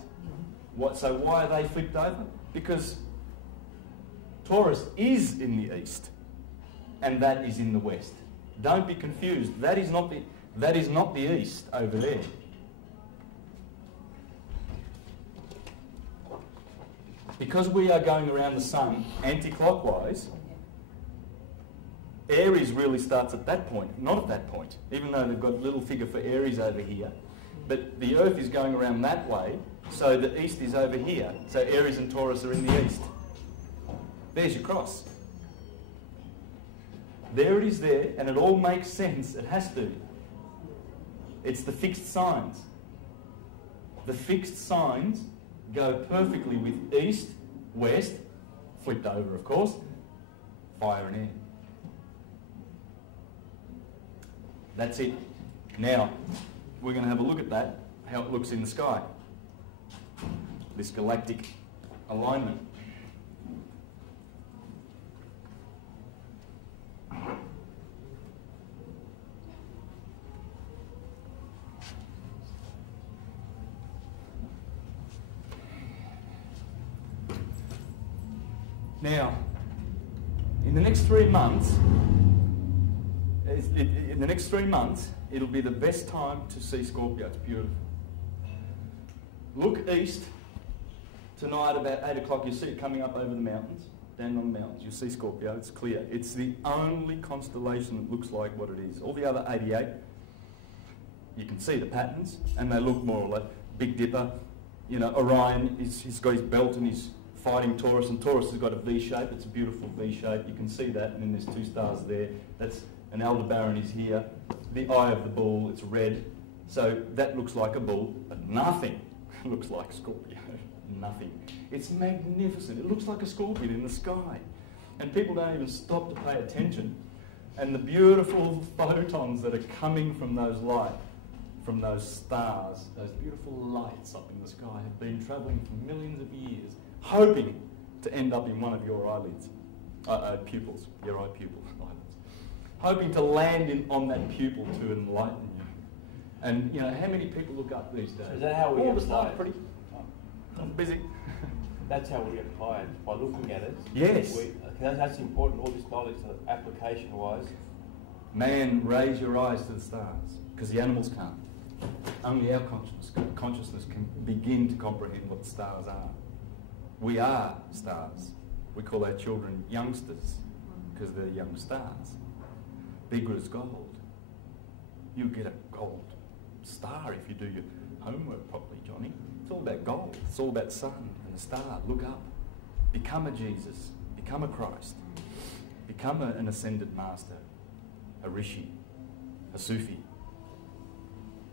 So why are they flipped over? Because Taurus is in the east, and that is in the west. Don't be confused. That is not the east over there. Because we are going around the sun anti-clockwise, Aries really starts at that point, not at that point, even though they've got a little figure for Aries over here. But the Earth is going around that way, so the east is over here. So Aries and Taurus are in the east. There's your cross. There it is there, and it all makes sense. It has to. It's the fixed signs. The fixed signs go perfectly with east, west, flipped over of course, fire and air. That's it. Now, we're going to have a look at that, how it looks in the sky. This galactic alignment. Now, in the next 3 months, it'll be the best time to see Scorpio. It's beautiful. Look east tonight about 8 o'clock. You see it coming up over the mountains, down on the mountains. You'll see Scorpio. It's clear. It's the only constellation that looks like what it is. All the other 88, you can see the patterns, and they look more or less. Big Dipper, you know, Orion, he's got his belt and he's fighting Taurus, and Taurus has got a V shape. It's a beautiful V shape. You can see that, and then there's 2 stars there. That's an Aldebaran is here. The eye of the bull, it's red. So that looks like a bull, but nothing looks like Scorpio. Nothing. It's magnificent. It looks like a scorpion in the sky. And people don't even stop to pay attention. And the beautiful photons that are coming from those light, from those stars, those beautiful lights up in the sky have been travelling for millions of years, hoping to end up in one of your eyelids, pupils, your eye pupils, eyelids, hoping to land on that pupil to enlighten you. And you know, how many people look up these days? So is that how we all get the stuff fired? pretty busy. That's how we get fired, by looking at it. Yes. That's important, all this knowledge, application-wise. Man, raise your eyes to the stars, because the animals can't. Only our consciousness can begin to comprehend what the stars are. We are stars. We call our children youngsters, because they're young stars. Bigger as gold. You get a gold star if you do your homework properly, Johnny. It's all about gold. It's all about sun and the star. Look up. Become a Jesus. Become a Christ. Become an ascended master, a rishi, a Sufi,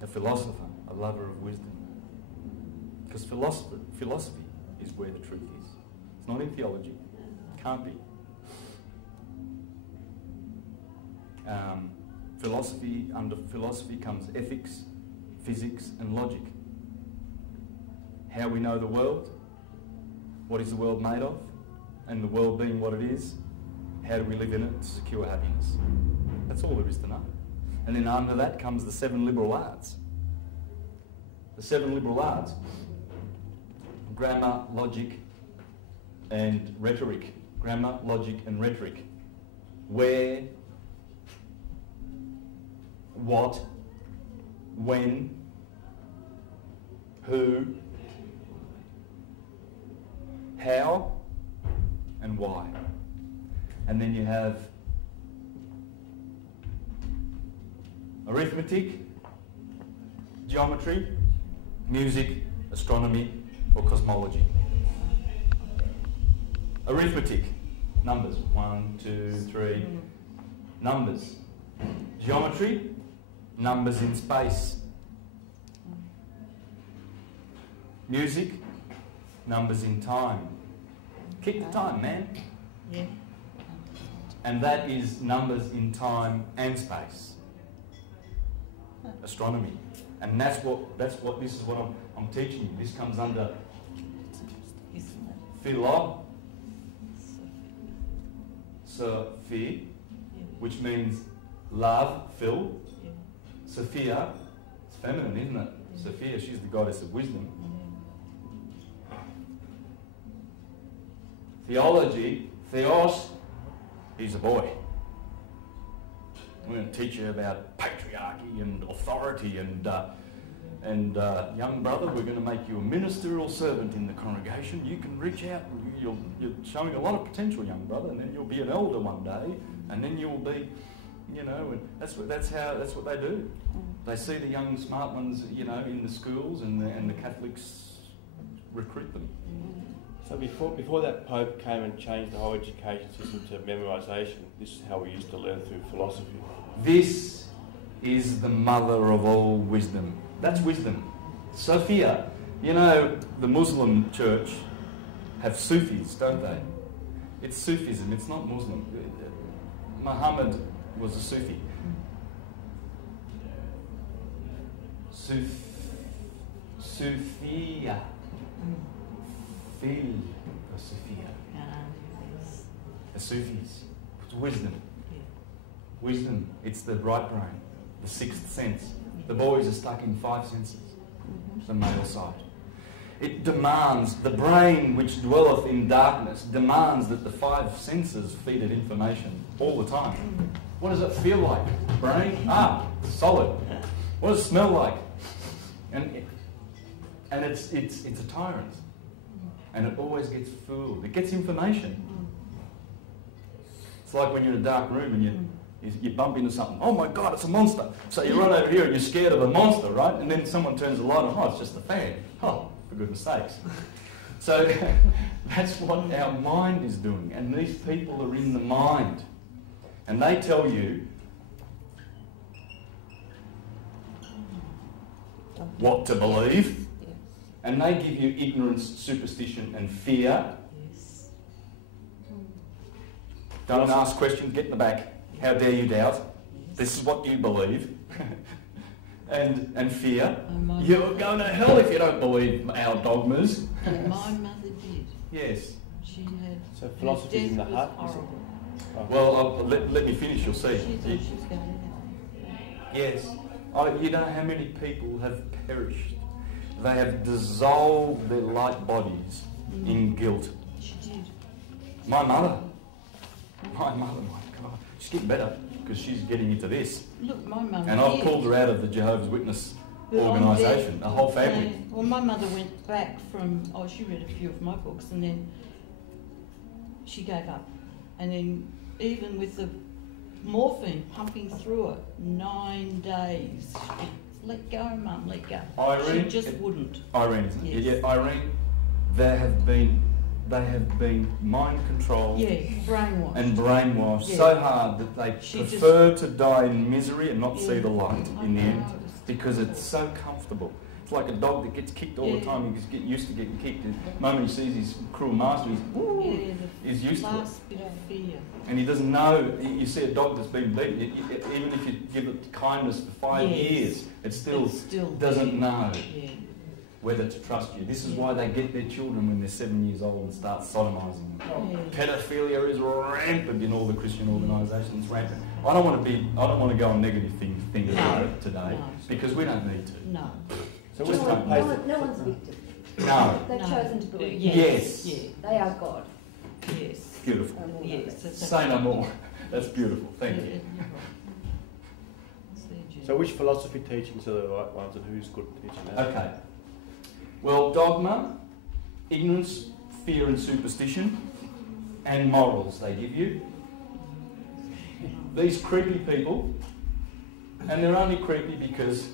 a philosopher, a lover of wisdom. Because philosophy is where the truth is. It's not in theology. It can't be. Under philosophy comes ethics, physics and logic. How we know the world, what is the world made of, and the world being what it is, how do we live in it to secure happiness. That's all there is to know. And then under that comes the 7 liberal arts. The 7 liberal arts, grammar, logic and rhetoric. Grammar, logic and rhetoric. Where, what, when, who, how, and why. And then you have arithmetic, geometry, music, astronomy, or cosmology. Arithmetic, numbers, 1, 2, 3, numbers. Geometry, numbers in space. Music, numbers in time. Keep the time, man. Yeah. And that is numbers in time and space. Astronomy. And that's what this is what I'm teaching you. This comes under philosophy, which means love, Phil. Sophia, it's feminine, isn't it? Sophia, she's the goddess of wisdom. Theology, theos, he's a boy. We're going to teach you about patriarchy and authority and young brother, we're going to make you a ministerial servant in the congregation. You can reach out and you're showing a lot of potential, young brother, and then you'll be an elder one day, and then you'll be, you know, and that's what they do. They see the young smart ones, you know, in the schools, and the Catholics recruit them. So before that Pope came and changed the whole education system to memorisation, this is how we used to learn through philosophy. This is the mother of all wisdom. That's wisdom. Sophia. You know, the Muslim church have Sufis, don't they? It's Sufism, it's not Muslim. Muhammad was a Sufi. Sophia. Sophia. The Sufis. It's wisdom. Wisdom. It's the right brain, the sixth sense. The boys are stuck in five senses, the male side. It demands, the brain which dwelleth in darkness demands that the five senses feed it information all the time. What does it feel like? Brain? Solid. What does it smell like? And it's a tyrant. And it always gets fooled. It gets information. It's like when you're in a dark room and you bump into something. Oh my God, it's a monster. So you run over here and you're scared of a monster, right? And then someone turns the light on. Oh, it's just a fan. Oh, for goodness sakes. So that's what our mind is doing. And these people are in the mind. And they tell you what to believe. And they give you ignorance, superstition and fear. Don't ask questions, get in the back. How dare you doubt? This is what you believe. and fear. You're going to hell if you don't believe our dogmas. And my mother did. Yes. She had. So philosophy is in the heart. Well, let me finish, you'll see. She thought she was going to hell. Yes. You know how many people have perished? They have dissolved their light bodies in guilt. She did. My mother, my God, she's getting better because she's getting into this. Look, my mum. And I've pulled her out of the Jehovah's Witness organisation, a whole family. Well, my mother went back from, she read a few of my books and then she gave up. And then even with the morphine pumping through her, 9 days. Let go, Mum, let go. Irene, she just wouldn't. Irene, isn't it? Yes. Yeah, Irene, they have been mind controlled. Yeah, brainwashed. And brainwashed so hard that they prefer to die in misery and not see the light in the end because it's so comfortable. It's like a dog that gets kicked all the time and gets used to getting kicked. And the moment he sees his cruel master, he's used to it. Bit of fear. And he doesn't know. You see a dog that's been beaten, even if you give it kindness for 5 years, it still doesn't know whether to trust you. This is why they get their children when they're 7 years old and start sodomising them. Pedophilia is rampant in all the Christian organisations. It's rampant. I don't want to go on negative things about it today because we don't need to. No. So no one's victim. No. They've chosen to believe. Yes. They are God. Yes. Beautiful. Yes. Say no more. That's beautiful. Thank you. So which philosophy teachings are the right ones and who's good at teaching that? Okay. Well, dogma, ignorance, fear and superstition, and morals they give you. These creepy people, and they're only creepy because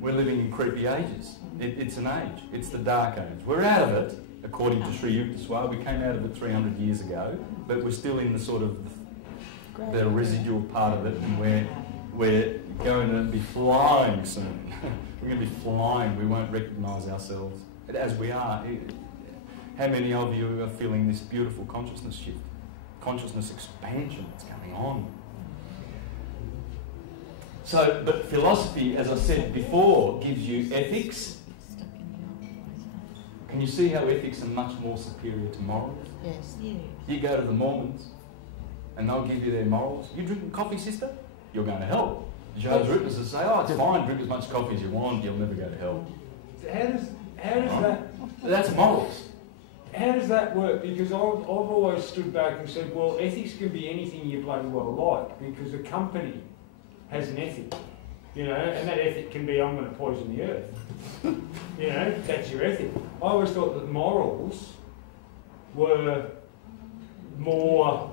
we're living in creepy ages. It's an age. It's the dark age. We're out of it, according to Sri Yukteswar. We came out of it 300 years ago, but we're still in the sort of the residual part of it, and we're going to be flying soon. We're going to be flying. We won't recognise ourselves as we are. How many of you are feeling this beautiful consciousness shift, consciousness expansion that's coming on? So, but philosophy, as I said before, gives you ethics. Can you see how ethics are much more superior to morals? Yes. Yeah. You go to the Mormons, and they'll give you their morals. You drinking coffee, sister? You're going to hell. Jehovah's Witnesses say, oh, it's fine, drink as much coffee as you want, you'll never go to hell. How does that... That's morals. How does that work? Because I've always stood back and said, well, ethics can be anything you bloody well like, because a company has an ethic, you know, and that ethic can be, I'm going to poison the earth. You know, that's your ethic. I always thought that morals were more,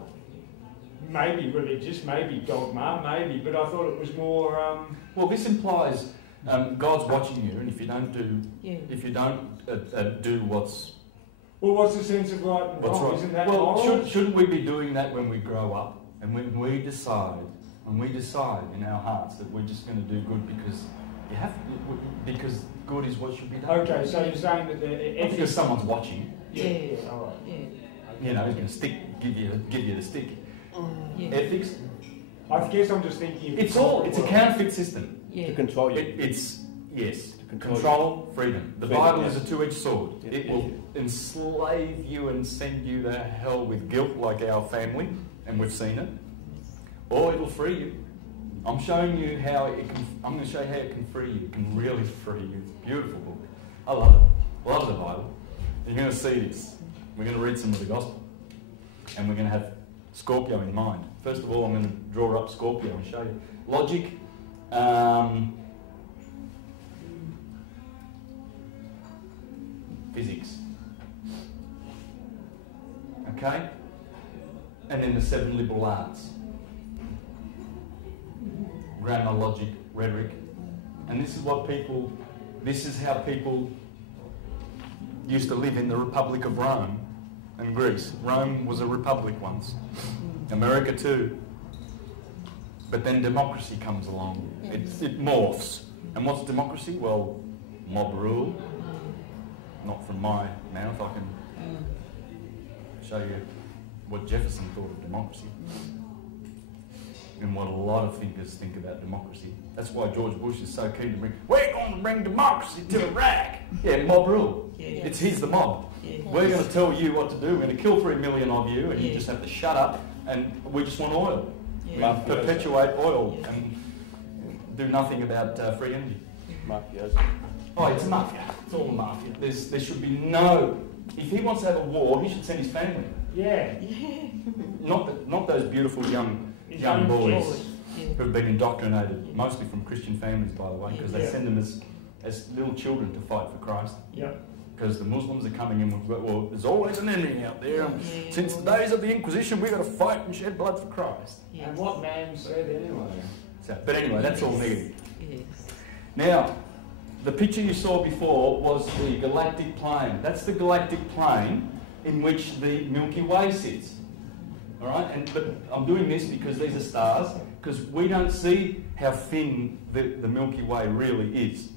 maybe religious, maybe dogma, maybe, but I thought it was more... Well, this implies God's watching you, and if you don't do what's... Well, what's the sense of right and wrong? Right. Isn't that well, moral? shouldn't we be doing that when we grow up, and when we decide in our hearts that we're just going to do good because good is what should be done? Okay, so you're saying that the Not ethics... because someone's watching. Yeah, all right. Yeah. You know, he's going to give you the stick. Yeah. Ethics. I guess I'm just thinking... It's a counterfeit system. Yeah. To control you. It's To control, freedom. The Freedom, Bible yes. is a two-edged sword. Yeah. It will enslave you and send you to hell with guilt, like our family, and we've seen it. Or it'll free you. I'm showing you how it can. I'm going to show you how it can free you. It can really free you. It's a beautiful book. I love it. Love the Bible. You're going to see this. We're going to read some of the Gospel, and we're going to have Scorpio in mind. First of all, I'm going to draw up Scorpio and show you logic. Physics. Okay? And then the 7 liberal arts. Grammar, logic, rhetoric. And this is how people used to live in the Republic of Rome and Greece. Rome was a republic once. America too. But then democracy comes along. It morphs. And what's democracy? Well, mob rule. Not from my mouth. I can show you what Jefferson thought of democracy and what a lot of thinkers think about democracy. That's why George Bush is so keen to we're going to bring democracy to Iraq. Yeah, mob rule. Yeah. He's the mob. Yeah. We're going to tell you what to do. We're going to kill 3 million of you, and you just have to shut up, and we just want oil. Yeah. We perpetuate oil and do nothing about free energy. Mafioso. Oh, it's mafia. It's all mafia. There should be no... If he wants to have a war, he should send his family. Yeah. Not those beautiful young boys who have been indoctrinated, mostly from Christian families, by the way, because they send them as little children to fight for Christ. Yeah. Because the Muslims are coming in with, well, there's always an enemy out there. And since the days of the Inquisition, we've got to fight and shed blood for Christ. Yes. And what man said anyway? But anyway, that's all negative. Yes. Now, the picture you saw before was the galactic plane. That's the galactic plane in which the Milky Way sits. All right, but I'm doing this because these are stars, because we don't see how thin the Milky Way really is.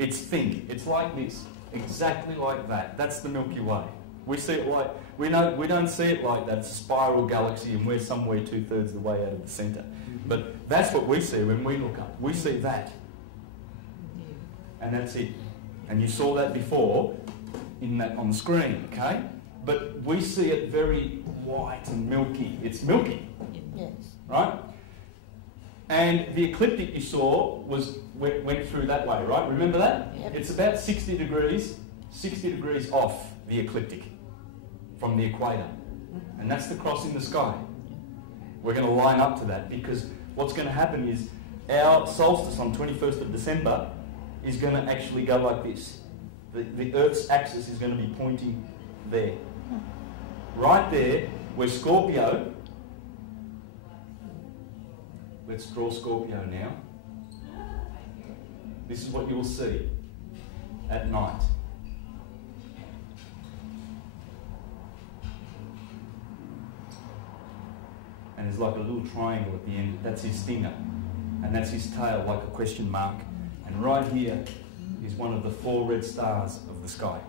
It's thin. It's like this, exactly like that. That's the Milky Way. We see it like we don't see it like that. It's a spiral galaxy, and we're somewhere 2/3 the way out of the centre. But that's what we see when we look up. We see that. And that's it. And you saw that before on the screen, okay? But we see it very white and milky. It's milky. Yes. Right? And the ecliptic you saw went through that way, right? Remember that? Yep. It's about 60 degrees off the ecliptic from the equator. And that's the cross in the sky. We're going to line up to that, because what's going to happen is our solstice on 21st of December is going to actually go like this. The Earth's axis is going to be pointing there. Right there, where Scorpio, let's draw Scorpio now. This is what you will see at night. And there's like a little triangle at the end. That's his stinger. And that's his tail, like a question mark. And right here is one of the 4 red stars of the sky.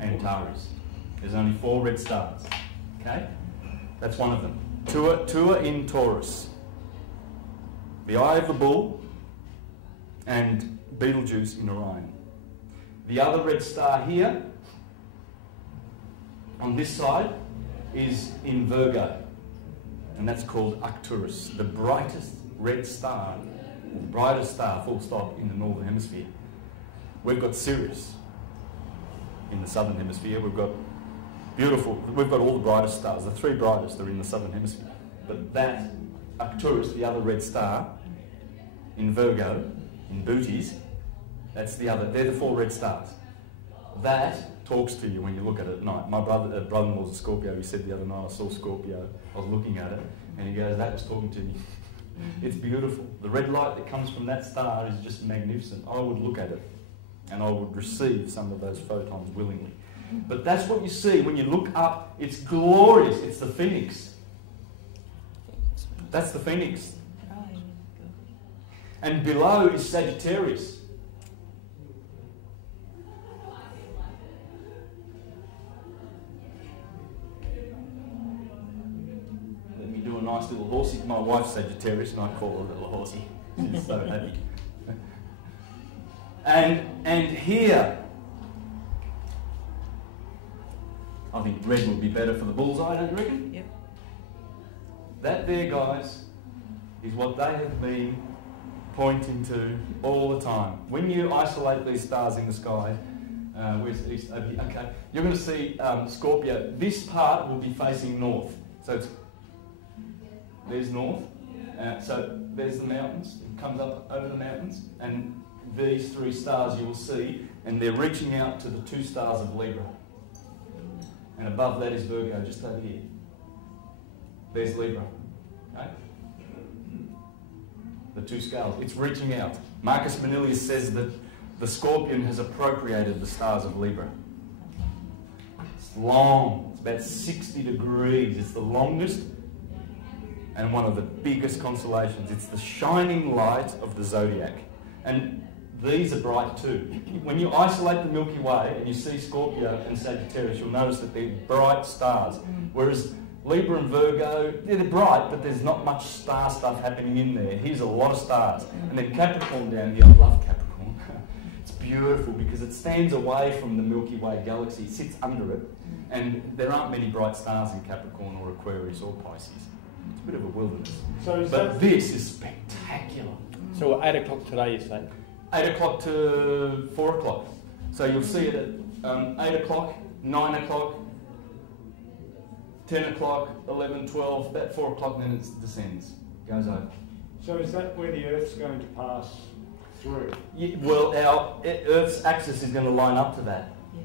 Antares. There's only 4 red stars. Okay? That's one of them. Tua in Taurus. The Eye of the Bull and Betelgeuse in Orion. The other red star here, on this side, is in Virgo. And that's called Arcturus, the brightest red star, the brightest star, full stop, in the northern hemisphere. We've got Sirius in the southern hemisphere. We've got all the brightest stars. The 3 brightest are in the southern hemisphere. But that Arcturus, the other red star, in Virgo, in Bootes, that's the other. They're the 4 red stars. That talks to you when you look at it at night. My brother-in-law's a Scorpio. He said the other night, I saw Scorpio. I was looking at it, and he goes, that was talking to me. It's beautiful. The red light that comes from that star is just magnificent. I would look at it, and I would receive some of those photons willingly. But that's what you see when you look up. It's glorious. It's the Phoenix. That's the Phoenix. And below is Sagittarius. Let me do a nice little horsey. My wife's Sagittarius and I call her a little horsey. She's so happy. And here, I think red would be better for the bullseye, don't you reckon? Yep. That there, guys, is what they have been pointing to all the time. When you isolate these stars in the sky, where's east over here? Okay, you're going to see Scorpio. This part will be facing north. So there's north. So there's the mountains. It comes up over the mountains, and these 3 stars you will see, and they're reaching out to the 2 stars of Libra. And above that is Virgo, just over here. There's Libra. Okay? The 2 scales. It's reaching out. Marcus Manilius says that the Scorpion has appropriated the stars of Libra. It's long. It's about 60 degrees. It's the longest and one of the biggest constellations. It's the shining light of the zodiac. And these are bright too. When you isolate the Milky Way and you see Scorpio and Sagittarius, you'll notice that they're bright stars. Whereas Libra and Virgo, they're bright, but there's not much star stuff happening in there. Here's a lot of stars. And then Capricorn down here, I love Capricorn. It's beautiful because it stands away from the Milky Way galaxy. It sits under it. And there aren't many bright stars in Capricorn or Aquarius or Pisces. It's a bit of a wilderness. But this is spectacular. So 8 o'clock today, you say? 8 o'clock to 4 o'clock. So you'll see it at 8 o'clock, 9 o'clock, 10 o'clock, 11, 12, about 4 o'clock, then it descends, goes over. So is that where the Earth's going to pass through? Yeah, well, our Earth's axis is going to line up to that. Yeah.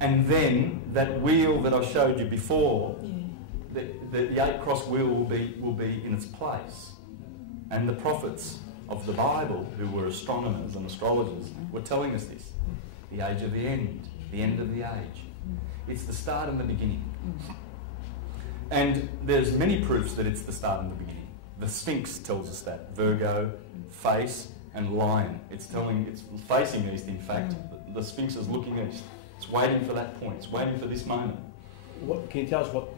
And then that wheel that I showed you before, yeah, the 8-cross wheel will be in its place. And the prophets of the Bible, who were astronomers and astrologers, were telling us this. The age of the end of the age. It's the start and the beginning. And there's many proofs that it's the start and the beginning. The Sphinx tells us that. Virgo, face, and lion. It's facing east, in fact. The Sphinx is looking east. It's waiting for that point. It's waiting for this moment. Can you tell us what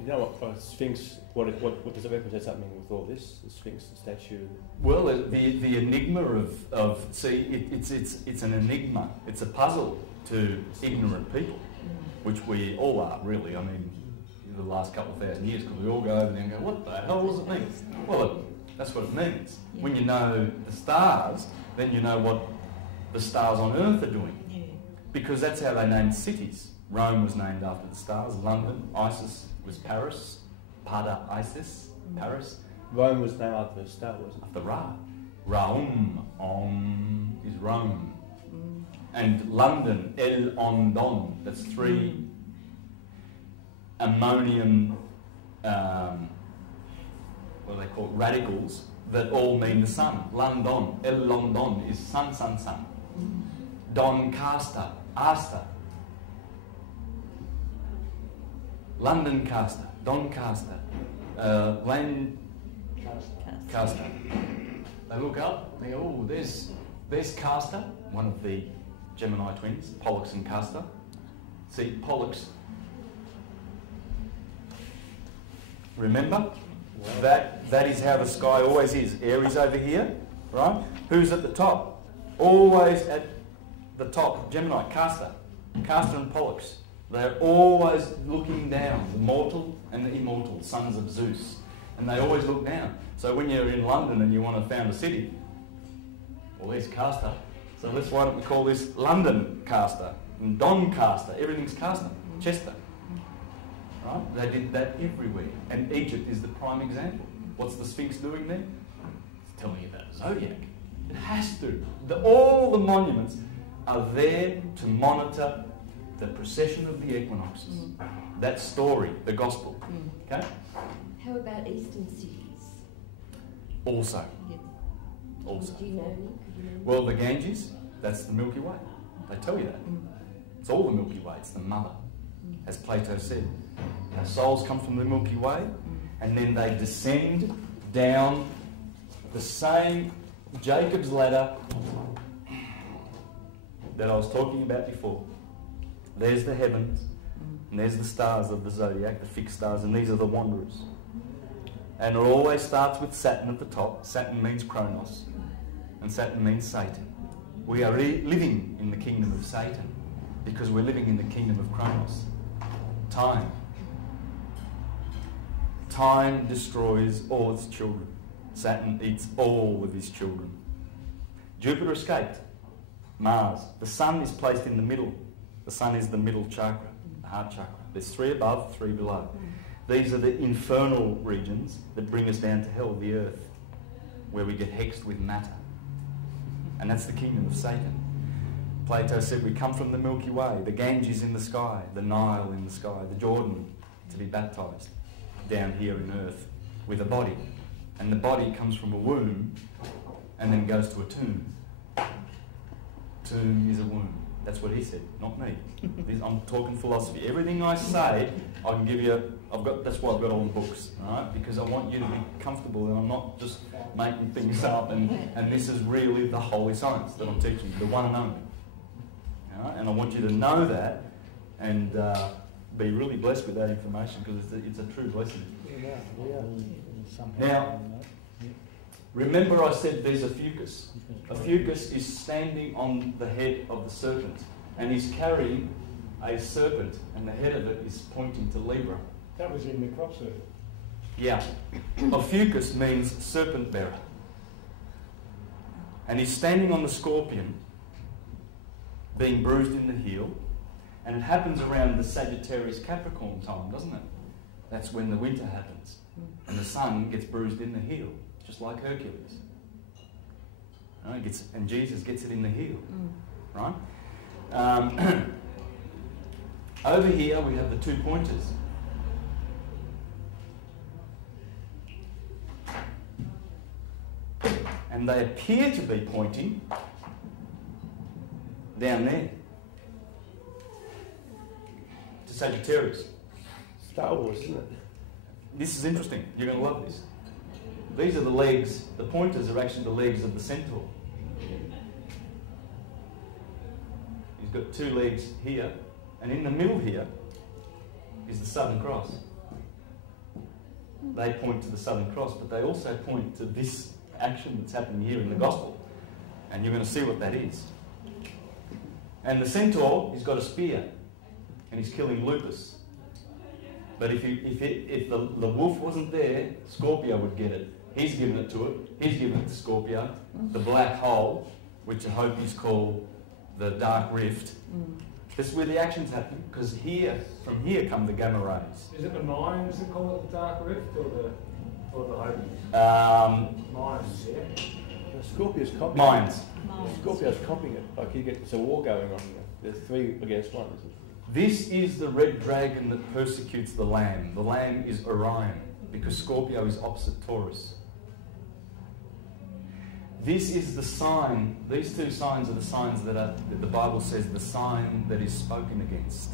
Sphinx, what does it represent something with all this? The Sphinx, the statue? Well, the enigma of it's an enigma. It's a puzzle to ignorant people, which we all are, really. I mean, the last couple of thousand years, because we all go over there and go, what the hell does it mean? Well, that's what it means. Yeah. When you know the stars, then you know what the stars on Earth are doing. Yeah. Because that's how they named cities. Rome was named after the stars. London, Isis was Paris. Pada Isis, Paris. Rome was named after the star, wasn't it? After Ra. Raum is Rome. And London, El on Don, that's 3 ammonium, what do they call it, radicals that all mean the sun. London, El London is sun, sun, sun. Doncaster, Asta. London Caster, Doncaster, Lancaster. They look up, they go, oh, there's Castor, one of the Gemini twins, Pollux and Castor. See, Pollux. Remember? That is how the sky always is. Aries over here, right? Who's at the top? Always at the top. Gemini, Castor. Castor and Pollux. They're always looking down, the mortal and the immortal, sons of Zeus. And they always look down. So when you're in London and you want to found a city, well, there's Castor. So why don't we call this London Castor and Doncaster? Everything's Castor, Chester. Right? They did that everywhere. And Egypt is the prime example. What's the Sphinx doing there? It's telling you about the zodiac. It has to. All the monuments are there to monitor the precession of the equinoxes. That story, the gospel. Okay? How about Eastern cities? Also. Yes. Also. Do you know any? Could you know? Well, the Ganges, that's the Milky Way. They tell you that. It's all the Milky Way. It's the mother. As Plato said. Our souls come from the Milky Way, and then they descend down the same Jacob's ladder that I was talking about before. There's the heavens, and there's the stars of the zodiac, the fixed stars, and these are the wanderers. And it always starts with Saturn at the top. Saturn means Kronos, and Saturn means Satan. We are living in the kingdom of Satan because we're living in the kingdom of Kronos. Time. Time destroys all its children. Saturn eats all of his children. Jupiter escaped. Mars. The sun is placed in the middle. The sun is the middle chakra, the heart chakra. There's 3 above, 3 below. These are the infernal regions that bring us down to hell, the earth, where we get hexed with matter. And that's the kingdom of Satan. Plato said we come from the Milky Way, the Ganges in the sky, the Nile in the sky, the Jordan to be baptised down here in earth with a body. And the body comes from a womb and then goes to a tomb. Tomb is a womb. That's what he said, not me. I'm talking philosophy. Everything I say, I can give you. That's why I've got all the books, right? Because I want you to be comfortable, and I'm not just making things up. And this is really the holy science that I'm teaching you, the one and only. Right? And I want you to know that, and be really blessed with that information because it's a true blessing. Now, remember I said there's a fucus. A fucus is standing on the head of the serpent, and he's carrying a serpent, and the head of it is pointing to Libra. That was in the crop circle. Yeah. A fucus means serpent bearer. And he's standing on the scorpion, being bruised in the heel, and it happens around the Sagittarius Capricorn time, doesn't it? That's when the winter happens, and the sun gets bruised in the heel, just like Hercules. Right? And Jesus gets it in the heel, right? Over here we have the 2 pointers. And they appear to be pointing down there to Sagittarius. Star Wars, isn't it? This is interesting. You're going to love this. These are the legs. The pointers are actually the legs of the centaur. He's got 2 legs here, and in the middle here is the Southern Cross. They point to the Southern Cross, but they also point to this action that's happening here in the Gospel. And you're going to see what that is. And the centaur, he's got a spear, and he's killing Lupus. But if the wolf wasn't there, Scorpio would get it. He's given it to it. He's given it to Scorpio. The black hole, which I hope is called the dark rift. This is where the action's happening, because from here come the gamma rays. Is it the Mayans that call it the dark rift, or the Hobbies? Mayans, yeah. Scorpio's copying Minds. it. Scorpio's copying it. Like it's a war going on here. There's 3 against 1, isn't it? This is the red dragon that persecutes the Lamb. The Lamb is Orion, because Scorpio is opposite Taurus. This is the sign, these 2 signs are the signs that the Bible says the sign that is spoken against.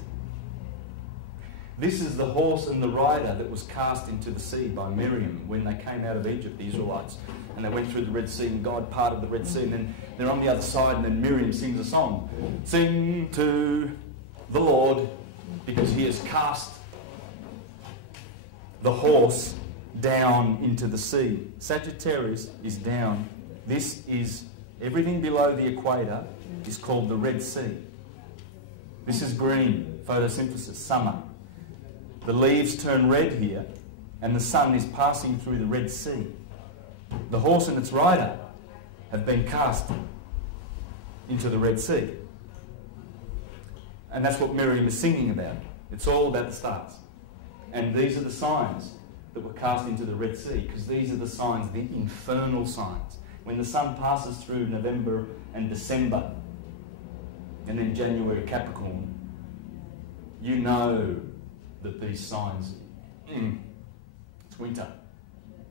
This is the horse and the rider that was cast into the sea by Miriam when they came out of Egypt, the Israelites. And they went through the Red Sea and God parted the Red Sea. And then they're on the other side and then Miriam sings a song. Sing to the Lord because he has cast the horse down into the sea. Sagittarius is down. This is everything below the equator is called the Red Sea. This is green, photosynthesis, summer. The leaves turn red here, and the sun is passing through the Red Sea. The horse and its rider have been cast into the Red Sea. And that's what Miriam is singing about. It's all about the stars. And these are the signs that were cast into the Red Sea, because these are the signs, the infernal signs. When the sun passes through November and December, and then January Capricorn, you know that these signs, it's winter.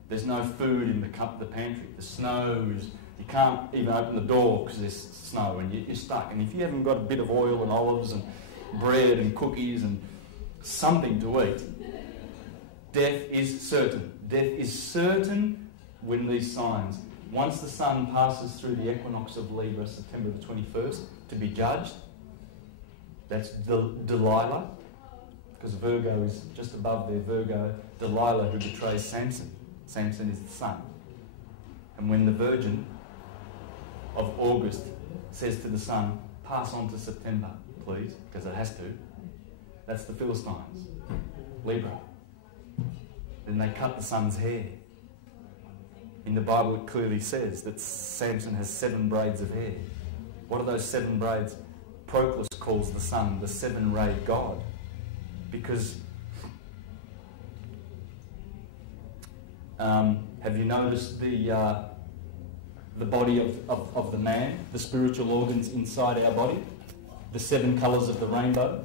There's no food in the pantry. The snow is, you can't even open the door because there's snow and you're stuck. And if you haven't got a bit of oil and olives and bread and cookies and something to eat, death is certain. Death is certain when these signs, once the sun passes through the equinox of Libra, September the 21st, to be judged, that's Delilah, because Virgo is just above there, Virgo, Delilah who betrays Samson. Samson is the sun. And when the Virgin of August says to the sun, pass on to September, please, because it has to, that's the Philistines, Libra. Then they cut the sun's hair. In the Bible it clearly says that Samson has 7 braids of hair. What are those 7 braids? Proclus calls the sun the 7-rayed God. Because have you noticed the body of the man, the spiritual organs inside our body, the 7 colours of the rainbow?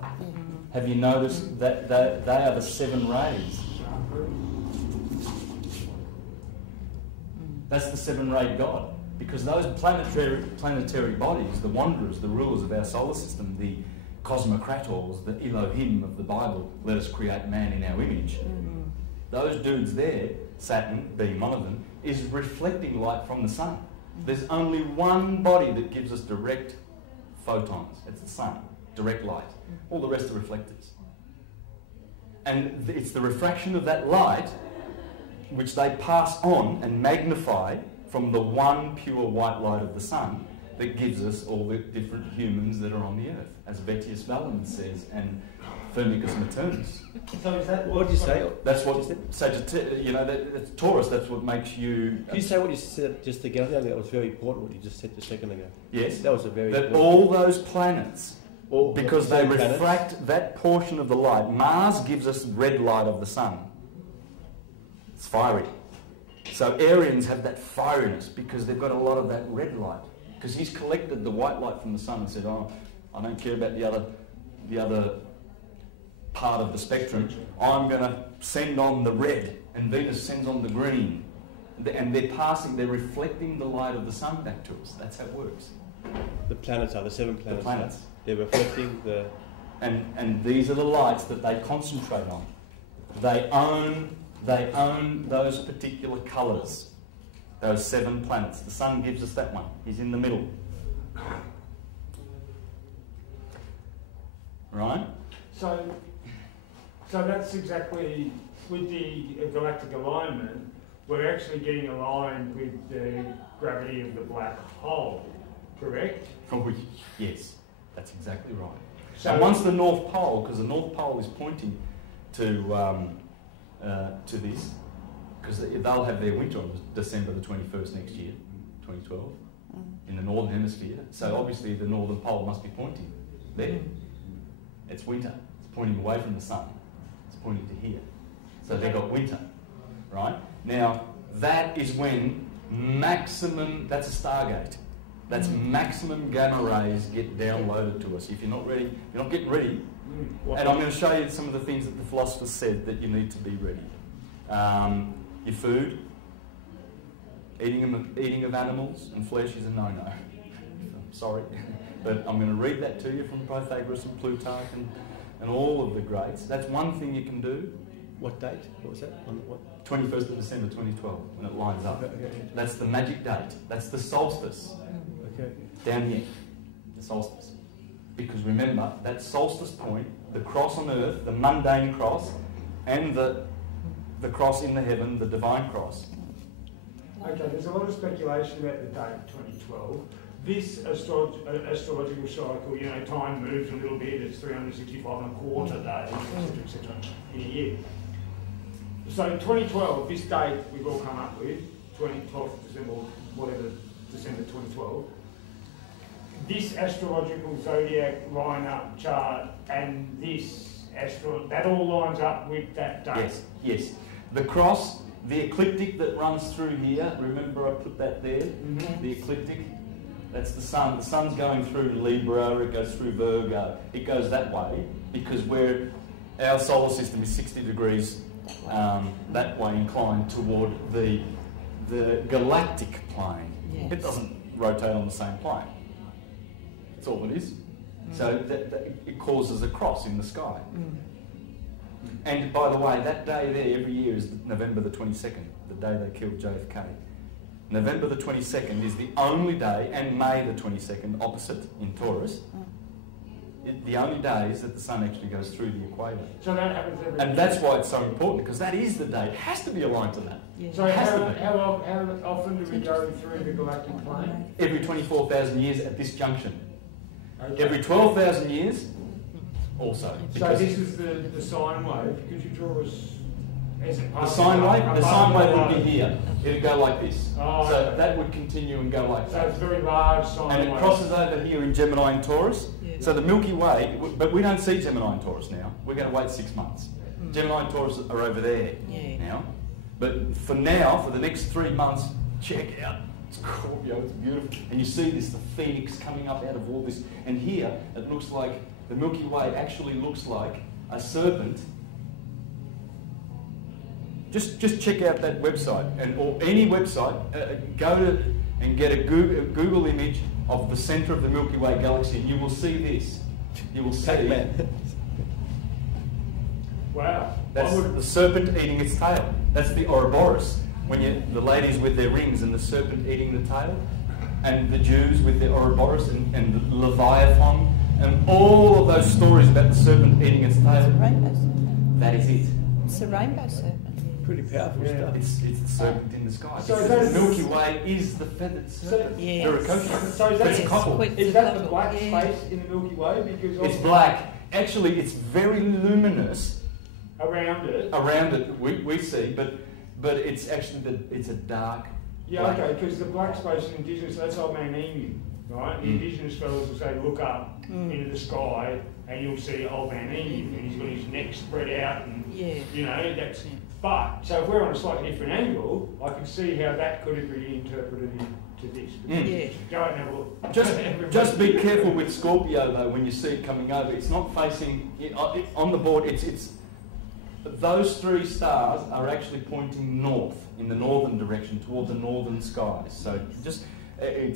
Have you noticed that they are the 7 rays? That's the 7-rayed God. Because those planetary bodies, the wanderers, the rulers of our solar system, the cosmocrators, the Elohim of the Bible, let us create man in our image. Those dudes there, Saturn being one of them, is reflecting light from the sun. There's only one body that gives us direct photons. It's the sun, direct light. All the rest are reflectors. And it's the refraction of that light which they pass on and magnify from the one pure white light of the sun that gives us all the different humans that are on the earth, as Vettius Valens says, and Firmicus Maternus. So is that, what did you say? That's what Sagittarius, that's Taurus, that's what makes you... Can you say what you said just again? I think that was very important, what you just said a second ago. Yes. That was a very that important... all those planets, because they refract planets. that portion of the light. Mars gives us red light of the sun. It's fiery. So Aryans have that fieriness because they've got a lot of that red light. Because he's collected the white light from the sun and said, oh, I don't care about the other part of the spectrum. I'm going to send on the red, and Venus sends on the green. And they're reflecting the light of the sun back to us. That's how it works. The planets are, the 7 planets. The planets. They're reflecting the... And these are the lights that they concentrate on. They own those particular colours, those 7 planets. The sun gives us that one. He's in the middle. Right? So that's exactly, with the galactic alignment, we're actually getting aligned with the gravity of the black hole, correct? Yes, that's exactly right. So and once the North Pole, because the North Pole is pointing to this, because they'll have their winter on December the 21st next year, 2012, in the Northern Hemisphere. So obviously the Northern Pole must be pointing there. It's winter. It's pointing away from the sun. It's pointing to here. So they've got winter, right? Now, that is when maximum, that's a stargate. That's maximum gamma rays get downloaded to us. If you're not ready, you're not getting ready. And I'm going to show you some of the things that the philosophers said that you need to be ready. Your food, eating of animals and flesh is a no-no. Sorry. But I'm going to read that to you from Pythagoras and Plutarch and all of the greats. That's one thing you can do. What date? What was that? On what? 21st of December 2012, when it lines up. Okay. That's the magic date. That's the solstice. Okay. Down here, the solstice. Because remember, that solstice point, the cross on earth, the mundane cross, and the cross in the heaven, the divine cross. Okay, there's a lot of speculation about the date 2012. This astrological cycle, you know, time moves a little bit, it's 365 and a quarter days, etc., in a year. So in 2012, this date we've all come up with, 12th December, whatever, December 2012, this astrological zodiac lineup chart and this that all lines up with that date. Yes, yes. The cross, the ecliptic that runs through here, remember I put that there? Mm-hmm. The ecliptic, that's the sun. The sun's going through Libra, it goes through Virgo. It goes that way because our solar system is 60 degrees that way inclined toward the galactic plane. Yes. It doesn't rotate on the same plane. That's all it is. So that it causes a cross in the sky. And by the way, that day there every year is November the 22nd, the day they killed JFK. November the 22nd is the only day, and May the 22nd, opposite in Taurus, the only days that the sun actually goes through the equator. So that happens every And that's why it's so important, because that is the day. It has to be aligned to that. Yeah. So It has to be. how often do we go through the galactic plane? Every 24,000 years at this junction. Okay. Every 12,000 years, also. So Because this is the sine wave. Could you draw us as it the passes sine wave above would be here. It would go like this. Oh, So okay. that would continue and go like So that. it's a very large sine And it wave. crosses over here in Gemini and Taurus. Yeah. So the Milky Way, but we don't see Gemini and Taurus now. We're going to wait 6 months. Gemini and Taurus are over there now. But for now, for the next 3 months, check out Scorpio, it's beautiful. And you see this, the phoenix coming up out of all this. And here, it looks like, the Milky Way actually looks like a serpent. Just check out that website, or any website, go to and get a Google image of the centre of the Milky Way galaxy, and you will see this. You will see Wow. that's the serpent eating its tail. That's the Ouroboros. When the ladies with their rings and the serpent eating the tail, and the Jews with their Ouroboros and the Leviathan, and all of those stories about the serpent eating its tail. Rainbow serpent. That is it. It's a rainbow serpent. Pretty powerful Yeah. stuff. It's the serpent in the sky. So Because that's- the Milky Way is the feathered serpent. Yes. They're a coach. So is But it's a that, couple. is that the black Yeah. space in the Milky Way? Because It's of- black. Actually, it's very luminous around it. around it. We see, but it's actually it's a dark. Yeah, black. okay, because the black space in indigenous, that's old man Emu, right? The indigenous fellows will say, look up into the sky and you'll see old man Emu, and he's got his neck spread out, and you know, that's. But, so if we're on a slightly different angle, I can see how that could be interpreted into this. Yeah. Go out and have a look. Just be careful with Scorpio though when you see it coming over. It's not facing on the board. It's those three stars are actually pointing north in the northern direction toward the northern skies. So just I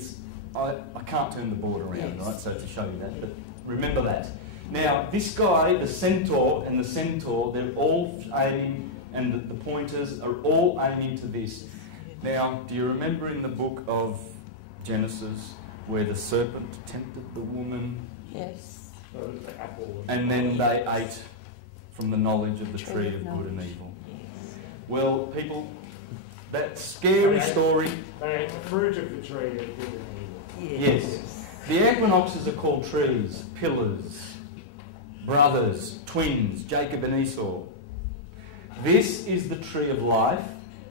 can't turn the board around, right? So to show you that, but remember that. Now this guy, the centaur and the centaur, they're all aiming, and the pointers are all aiming to this. Now, do you remember in the book of Genesis where the serpent tempted the woman Yes. and then they ate from the knowledge of the tree of good and evil? Well, people, that scary story. They ate the fruit of the tree of good and evil. Yes. The equinoxes are called trees, pillars, brothers, twins, Jacob and Esau. This is the tree of life,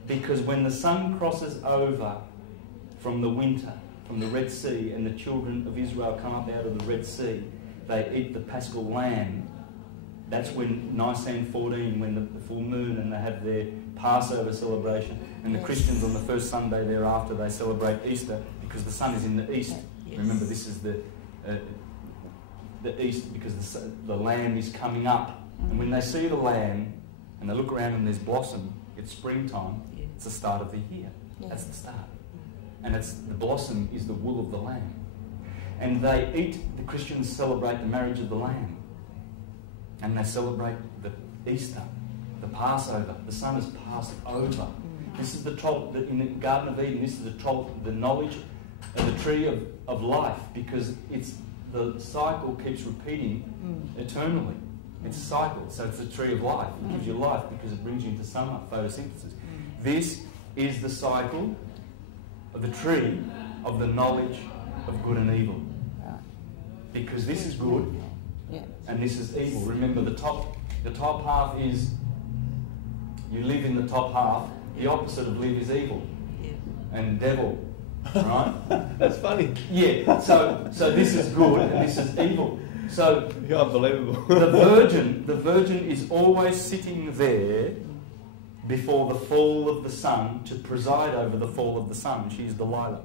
because when the sun crosses over from the winter, from the Red Sea, and the children of Israel come up out of the Red Sea, they eat the Paschal lamb. That's when Nisan 14, when the full moon, and they have their Passover celebration, and the Christians on the first Sunday thereafter, they celebrate Easter because the sun is in the east. Yes. Remember, this is the east because the lamb is coming up. And when they see the lamb and they look around and there's blossom, it's springtime. Yeah. It's the start of the year. Yeah. That's the start. And the blossom is the wool of the lamb. And the Christians celebrate the marriage of the lamb. And they celebrate the Easter, the Passover. The sun has passed over. This is in the Garden of Eden, this is the knowledge of the tree of life, because the cycle keeps repeating eternally. It's a cycle, so it's the tree of life. It gives you life because it brings you into summer, photosynthesis. This is the cycle of the tree of the knowledge of good and evil. Because this is good and this is evil. Remember, the top half is, you live in the top half. The opposite of live is evil and devil, right? That's funny. Yeah. So this is good and this is evil. So You're unbelievable. the virgin is always sitting there before the fall of the sun to preside over the fall of the sun. She is Delilah.